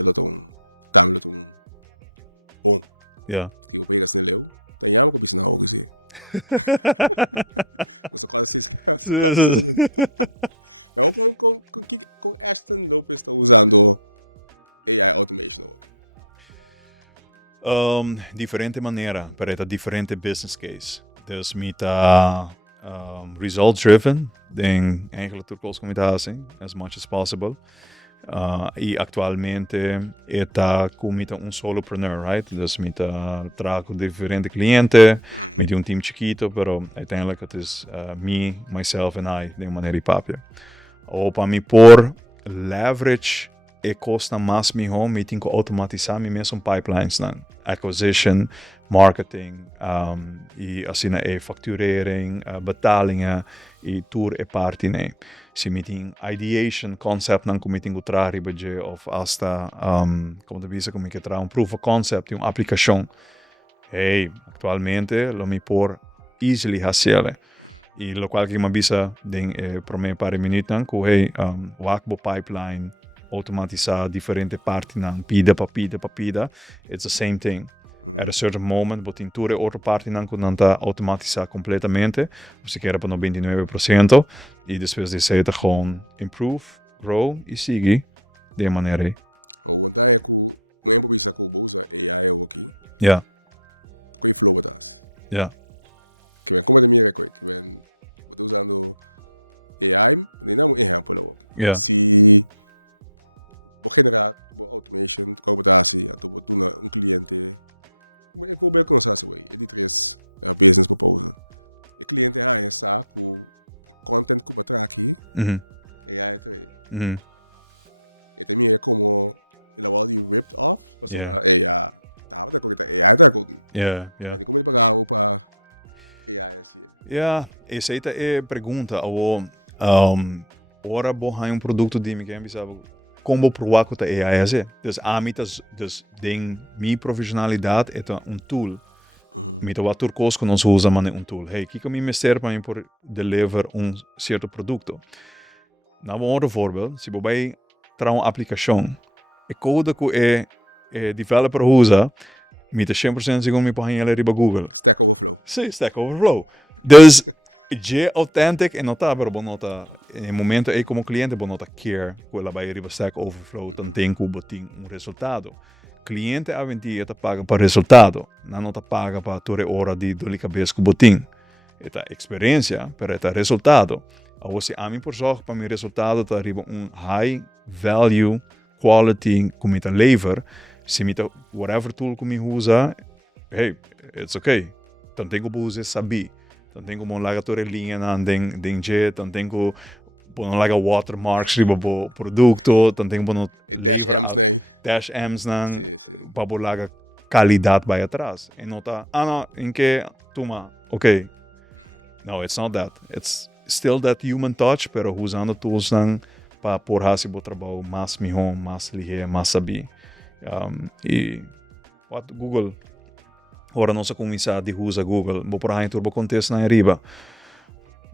também bom. Ja. Que o pega assim leu. Dan jammer op iets nou gezien. Dus quase maar ook com Ashton Lopez está usando AI automation ook. Diferente maneira, para diferente business case. Dus met result driven, denk eigenlijk toekomstcommunicatie, as much as possible. E atualmente está com solopreneur, right? Dus trago com diferentes clientes, met team chiquito, pero uiteindelijk het is me, myself and I, de maneira de papel. Para mim por leverage e costa mais me home, me tenho que automatizar me mesmo pipelines dan. Acquisition, marketing, e assim facturering, betalingen, e tour e parte nee. Se meeting ideation concept nan committing utrari budget of hasta como te dice como que trae proof of concept uma aplicação. Hey, actualmente lo mi por easily hacerle. E lo qual que me bisa ding por me pare minutos que hey wakbo pipeline automatizar diferente parte nan pida papida. It's the same thing. At a certain moment, botin tour outra parte não conta automatizar completamente, você quer para 99%, e depois de ser gewoon improve, grow e seguir de maneira aí. Want dan aku ngayon bisa ko usa AI aqui. Ja. Com o flow batas. Ja. Que ben como de mira ko, que ben usando AI, nem não exemplo logo. Ja. Se vou generar automation, computatie, en to doen cliente. Een voorbeeld kan zijn, die tres business proposal. De cliënt heeft een zaak hoe content que batraki, AI twee. Het is meer como el awal die ripped off, was ja, daar wat ook AI daar ook. Ja. Maar die kom je pagar op AI assim. Ja, essa é pergunta, ora bo hai produto de me quem sabe como provar que a AI é. Dus dus ding mi profissionaliteit é tool. Met wat turcos que nós usamos é tool. Hey, que me mestre para por deliver certo produto. Nou, een ander voorbeeld, se você traz uma aplicação, e code que developer usa, met 100% segundo me põe ele riba Google. Stack Overflow. Sim, Stack Overflow. Dus je authentic e nota, pero bonota em momento aí como cliente bonota care que ela vai riba Stack Overflow, então tem que botar resultado. Cliente aventia te paga para resultado, não te paga para toda hora de dor de cabeça que botin. Esta experiência, pero esta resultado. Você a mim por zorg para meu resultado tá riba high value quality como te lever, se me whatever tool que me usa, hey, it's okay. Então tenho que usar saber. Então tenho que lagar toda linha na den jet, então tenho que lagar watermarks riba bo produto, então tenho que Dash M's nee. Dash M's na Sim. para lagar qualidade vai atrás. E não tá, não, em que, toma, ok. No, it's not that. It's still that human touch, pero usando tools para por hasi bo trabalho mais melhor, mais ligeiro, mais saber. E what Google, ora nossa começar de usar Google, vou por aí turbo contexto na riba.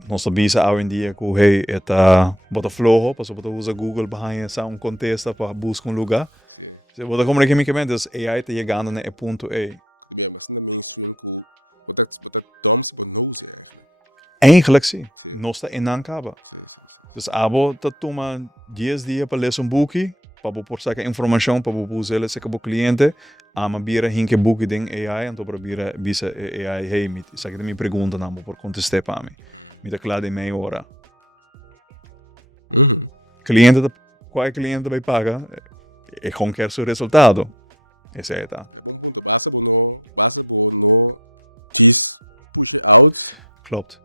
Nossa bisa hoje em dia que hey, eta bota flojo, para bota usa Google para essa contexto para buscar lugar. Sim. Se bota como recomendamente, as AI está chegando no ponto E. Bem, mas na mainstream que bota doms e nose eigenlijk. Eigenlijk sim. Sim. Nós está em Nancaba. Sim. Dus abo tá toma 10 dias para ler um book, para por sacar informação, para usar esse com o cliente, ama bira hinke book ding AI, então para bira bisa AI hey mit, sabe que me pergunta namo por contestar para mim. Me tá claro de meia hora. Cliente, qual cliente vai pagar? E gewoon quer seu resultado. Esse é tá. É bom ponto. Basta bo no diz push it out. Klopt.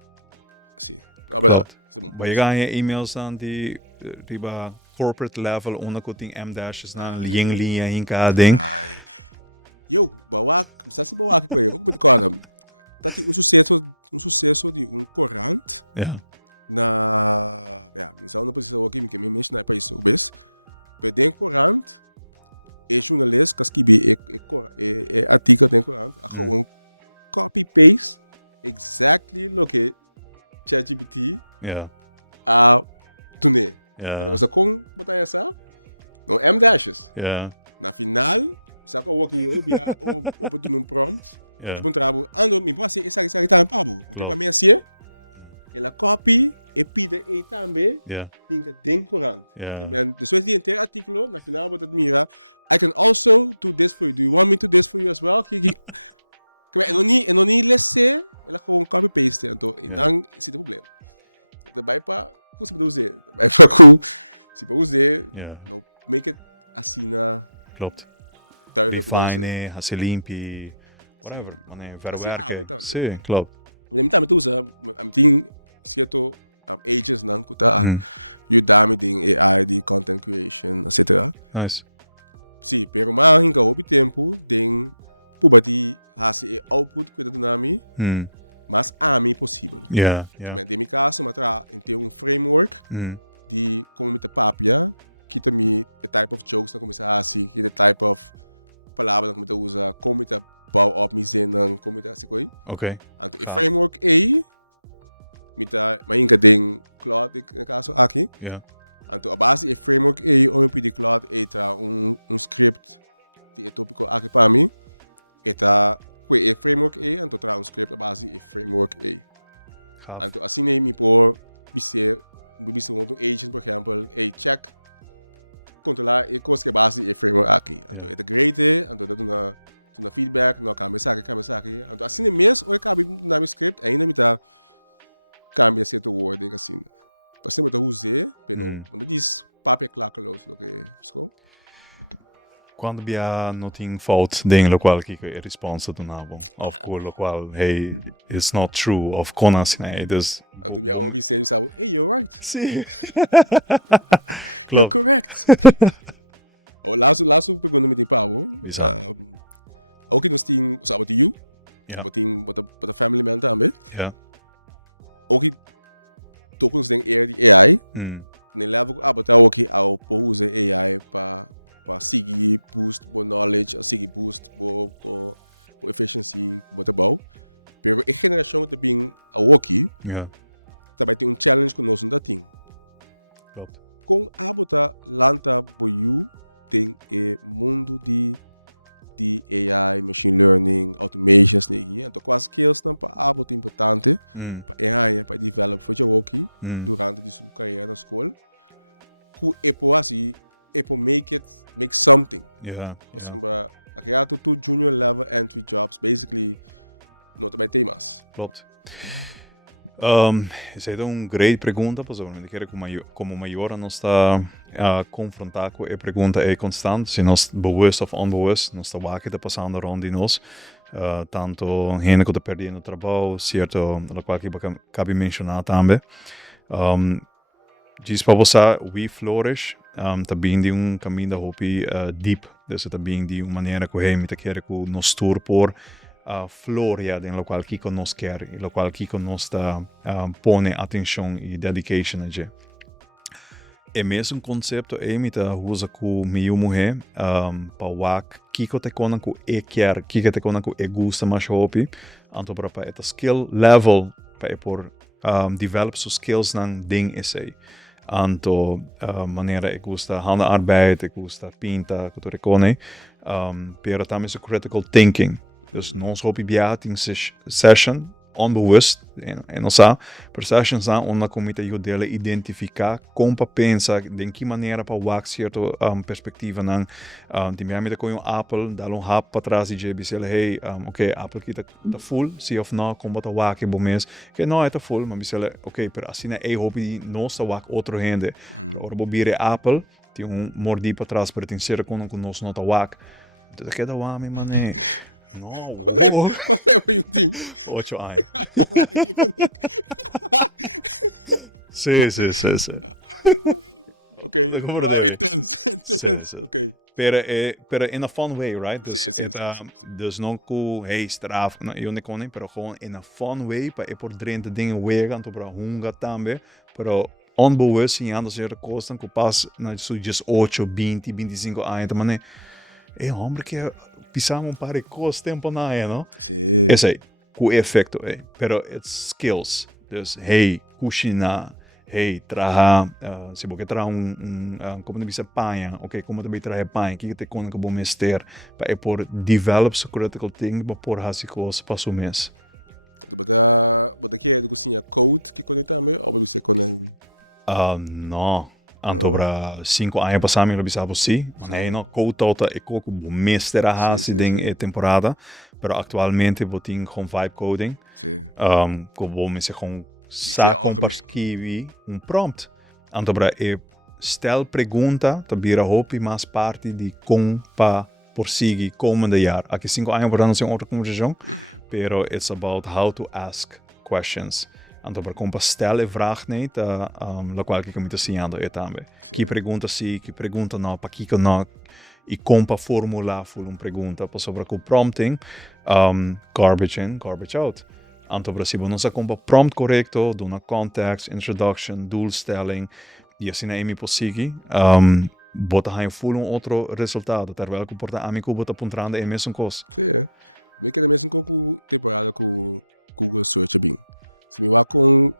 Sim. Na verdade. Vai ganhar e-mails aan die riba corporate level onder coating M-dashes na linha hinka ding. Ai. Yo, bawak, se bawak ko yo. Kung ko alam. Tati um sucesso de corante. Ja. Minsan na posição aqui que me mexe na país obes. Pedem corante. E jornalist kaskibi e artikel den corante. Gewoon copy paste exactly lo que ChatGPT doen. Dat was kon botar essa. No M-dashes. Na final, sa ko waki obia op doen prompt. Op trabo ando mi pasi esa tan pabo. Porque para mim assim, ela copy e pide e também. Hinga den corant. En dus die entire artikel na final wordt het mira. I can also do this for you. Do you want me to do this for you as well? En nog niet lessen. Ela gewoon copy paste en to. En dan is het probleem. Daarbij pa, hoe ze bedoelen. Daarbij pa cool. Ze bedoelen. No, make it asina. Klopt. Duidelijk. Refine, hasse limpi, whatever. Mané, verwerken. Sim, klopt. Maar met toe ze, am ting cierto agents nan kuta Udemy ding AI di content creation, etc. Nice. Sim, pero maar hinga hobby tempo ding pubati hasi output kuda dunami. Mas ami possível. Mas de meu caso, eu tenho um framework de como me papia, que também é type of jokes na começar assim, que é type of palavras na como usa, como me bouw op mijn zin na como me assim coi. Okay. Então, o framework A, me inga ding Claude no caso aqui. Então, a base é framework A, ou me Claude é script de tópico aqui para mim, é que framework A, então traz script a base é framework A. Então, assim é me por você um agent, por exemplo, check, controlar e coisa que a base é framework aqui. Então, é grade, então dá na feedback, não cambia isso aqui. Então, assim é mesmo, ou cabe na minha script, ainda me dá cambia certo wording assim. Mas sempre eu usei, pero quando diz papel clackeloos, do que escolhe. Quando bia não tem fault ding lo qual que é responsa do nabo of lo qual hey it's not true of conas né das ando bia obi sei sabe hey you're right sim you're correct. O laço pergunta me tem pavo ook nós tem sabe de you bota family man também ook toch ons ding eer die AI nem leva botar ook ao usa AI para seguir boost bo knowledge, seguir boost bo efficiency bo trabalho. Pero a geração também a aqui, também tem challenge conosco da ting. Com a botar lanta bo you tem mundo de AI, machine learning, automations negi. Então quase skills não para a botar importante para AI para develop for your aqui durante a sua carreira na escola. Ku assim make something. But I to junior level entry jobs, basically, not by temas. Klopt. Essa é uma grande pergunta, porque como maior não está confrontar com a pergunta é constante, se nós bewust of onbewust, nós está wakker passando rond nós, tanto gente que está perdendo trabalho, certo, lo qual que cabe mencionar também. Diz para você, we flourish, também de caminho hopi deep Dus ita bem de uma maneira que hey, mita quer que nos tour por Florida, em local que nos quer, em local que nos tá pone atenção e dedication a je. É mesmo conceito é mita usa com minha mulher para wak kiko te konan ku e quer, kiko te konan ku e gusta mais hopi, anto para eta skill level para por develop so skills nang ding essay. Anto maneira e gusta handenarbeid, e gusta pinta, que tu recone, pero também so critical thinking. Dus nós hopi biat in session onbewust en nossa per sessions na onda comita io dele identificar como pa pensa de que maneira pa wax certo perspectiva nang di minha mita com apple dá hap para trás e je bisele hey okay apple kita tá full se of não como ta wax bom mês que não é tá full mas bisele okay per assim é hopi nossa wax outro rende ora bobire apple tem mordi para trás para tem ser com nós não tá wax então que da wa me mané. No, Quanto tempo you think? 8 anos. Sim. Okay. Wow, intense. Okay. Pero in a fun way, right? Dus, Sim. dus não com, hey, straf, eu não conheço, pero gewoon in a fun way, para é por dentro de dingen wegen, então para hunga também, pero onbewust, em andas er costam, que passa, na so just 8, 20, 25 anos, então, mano, homem que pisamos par de coisas tempo na não? Sim. Esse aí, com efeito, pero it's skills, dus, hey, cozinhar, hey, traha, se você traha como te bisa panha, ok, como te traha panha, que te conta que bom mester, para por develop so critical thinking, para por hasi coisas para o mês. Bota que é do cozinha code que conecta também, ou você conecta? Não. Antobra 5 anos passamos no bisabo sim, mas não code tota é coco bom mester a hasi ding temporada, pero atualmente botin com vibe coding, com bom mester com sabe para escrever prompt. Antobra stel pergunta, tabira hopi mais parte de compa por seguir komende jaar. Aqui 5 anos para não ser outra conversação, pero it's about how to ask questions. Antobra compa stel e vraag niet, la qual que eu me ensinando também. Que pergunta sim, que pergunta não, para que não. E compa formular full pergunta, para sobre o prompting, garbage in, garbage out. Antobra se você compa prompt correcto, do na context, introduction, doelstelling, e assim na emi possigi, bota aí full outro resultado, terwijl que porta amigo bota apontando é mesmo coisa. Sim, me queda mesmo com temporada com Google Search bem. Se me vai com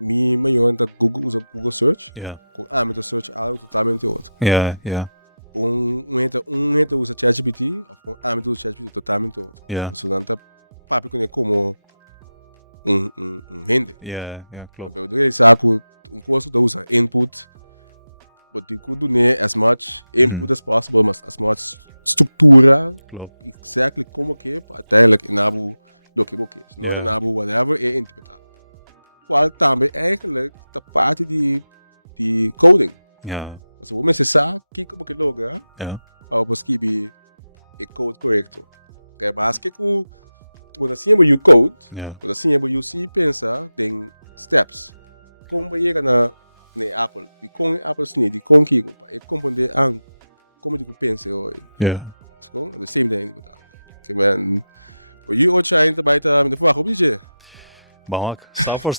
maior da Google usa Google Search, com âmbito search algo totalmente outro. Entra usa ChatGPT, ou âmbito usa ChatGPT totalmente outro. Portanto, papi com como rende. Klopt. Eu diria saco curso que usa input, but you could do as much input as possible, mas as much estrutura, exactly como que uiteindelijk inabu do que você não inabu whatever é interpretar. Qual também eigenlijk de parte de coding. Als we mensen saben, kijk op het logo, op het schip é code correto. Kaya mas que quando assim you code, quando assim you see pensa em steps. Como vai chegar na Apple, e com Apple sni, de com que é compreender como tu pensa hoje. So, the same thing with that. Okay, man. But you all trying to buy the fuck, obje. Bom, stap voor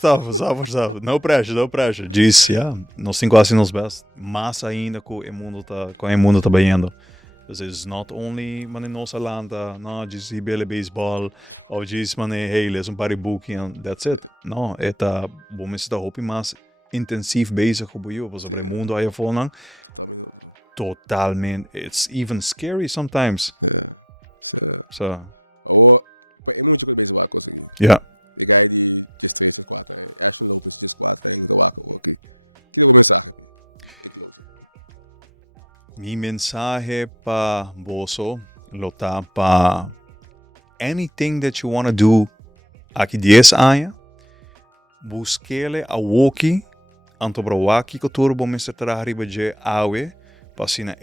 stap. No pressure. Diz, nós 5 assim nos best. Mas ainda com o mundo tá banhando. Dus it's not only man in nossa landa, no, diz bele baseball, ou diz man hey, lees paar boeken and that's it. No, eta bom is da hopi mas intensief bezig op je, was op het mundo aí fora. Totalmente. It's even scary sometimes. So. Oh, pa é muito coisa baseball coisa aqui. De guy die just 3-4, Ashton Lopez just 4, en goed waken ook. Que eu mensagem em closing. Mi mensaje pa Boso lota pa anything that you want to do aqui 10 anos, busquele a woki antobra waki cultura bom mestre tra arriba de awe passina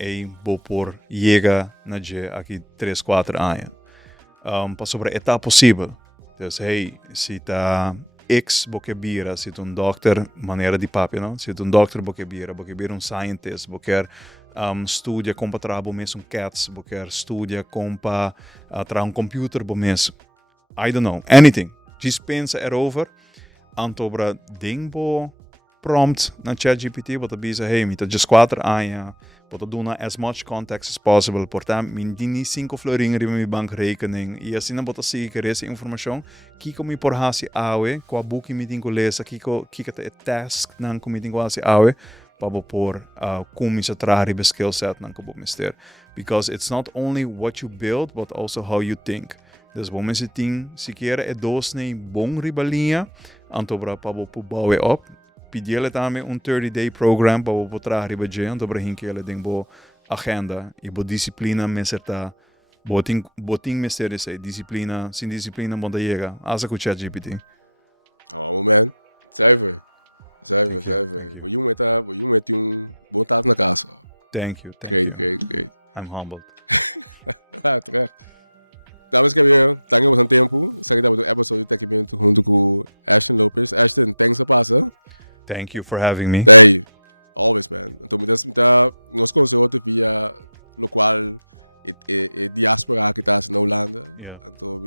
bo por llega na je aqui 3-4 anos. Pa sobre etapa possível. Dus hey, se tá X boke bira, sit un dokter maneira di papi, no? Sit un dokter boke bira un scientist, boke studia compa trabo mes un cats, boke studia compa tra un computer bo mes. I don't know, anything. Just pensa erover. Antobra ding bo prompt na ChatGPT, wat bisa hey, mita just 4 aan wat doen as much context as possible. Portanto, min dini 5 floringen in mijn bankrekening. E assim bota zeker essa informação. Kiko mi por hasi awe, qua buki mi tingo lesa, kiko te task nan ko mi tingo hasi awe, pabo por kumi sa trari skill set nan ko bo mister. Because it's not only what you build, but also how you think. Dus bom esse ting, sequer é dosne bom ribalinha, antobra pabo pu baue op. Pediele também 30-day program para o trás riba de então para hinkel ding bo agenda e bo disciplina meserta boting mestere sei disciplina sin disciplina bonda chega asa com ChatGPT. Oh man, zuiver. Wat je met een bon taart naar casa. Thank you. Great. I'm humbled. Terecht. Dames en heren, dank voor het tempo. Zeg dat we de episode tekenen junto com Ashton Lopez. Ashton, thanks a passa. Thank you for having me. Hey, always man. Então, nós conhecemos via lo qual diaspora que está na Holanda. Yeah. Então,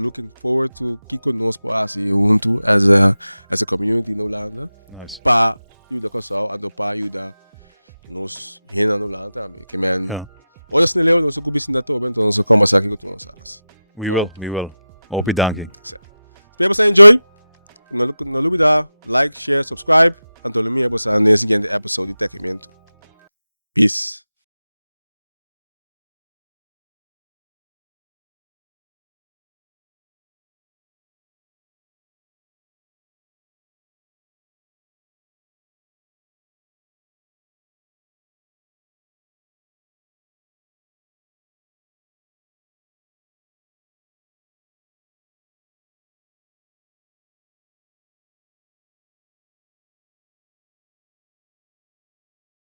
looking forward to kiko nos poasi junto as a community na Holanda. Nice. Pa ajuda casal, ando pa ajuda nos hina na Holanda também. Que man. Yeah. Olha se nele, nós ocupamos na toa, então nós começamos aqui com nós. We will. Opi dankie. Espero que você enjoy. Não olvide like, share, subscribe. Antônio, me é você nesse seguinte episódio de Tekimento. Peace.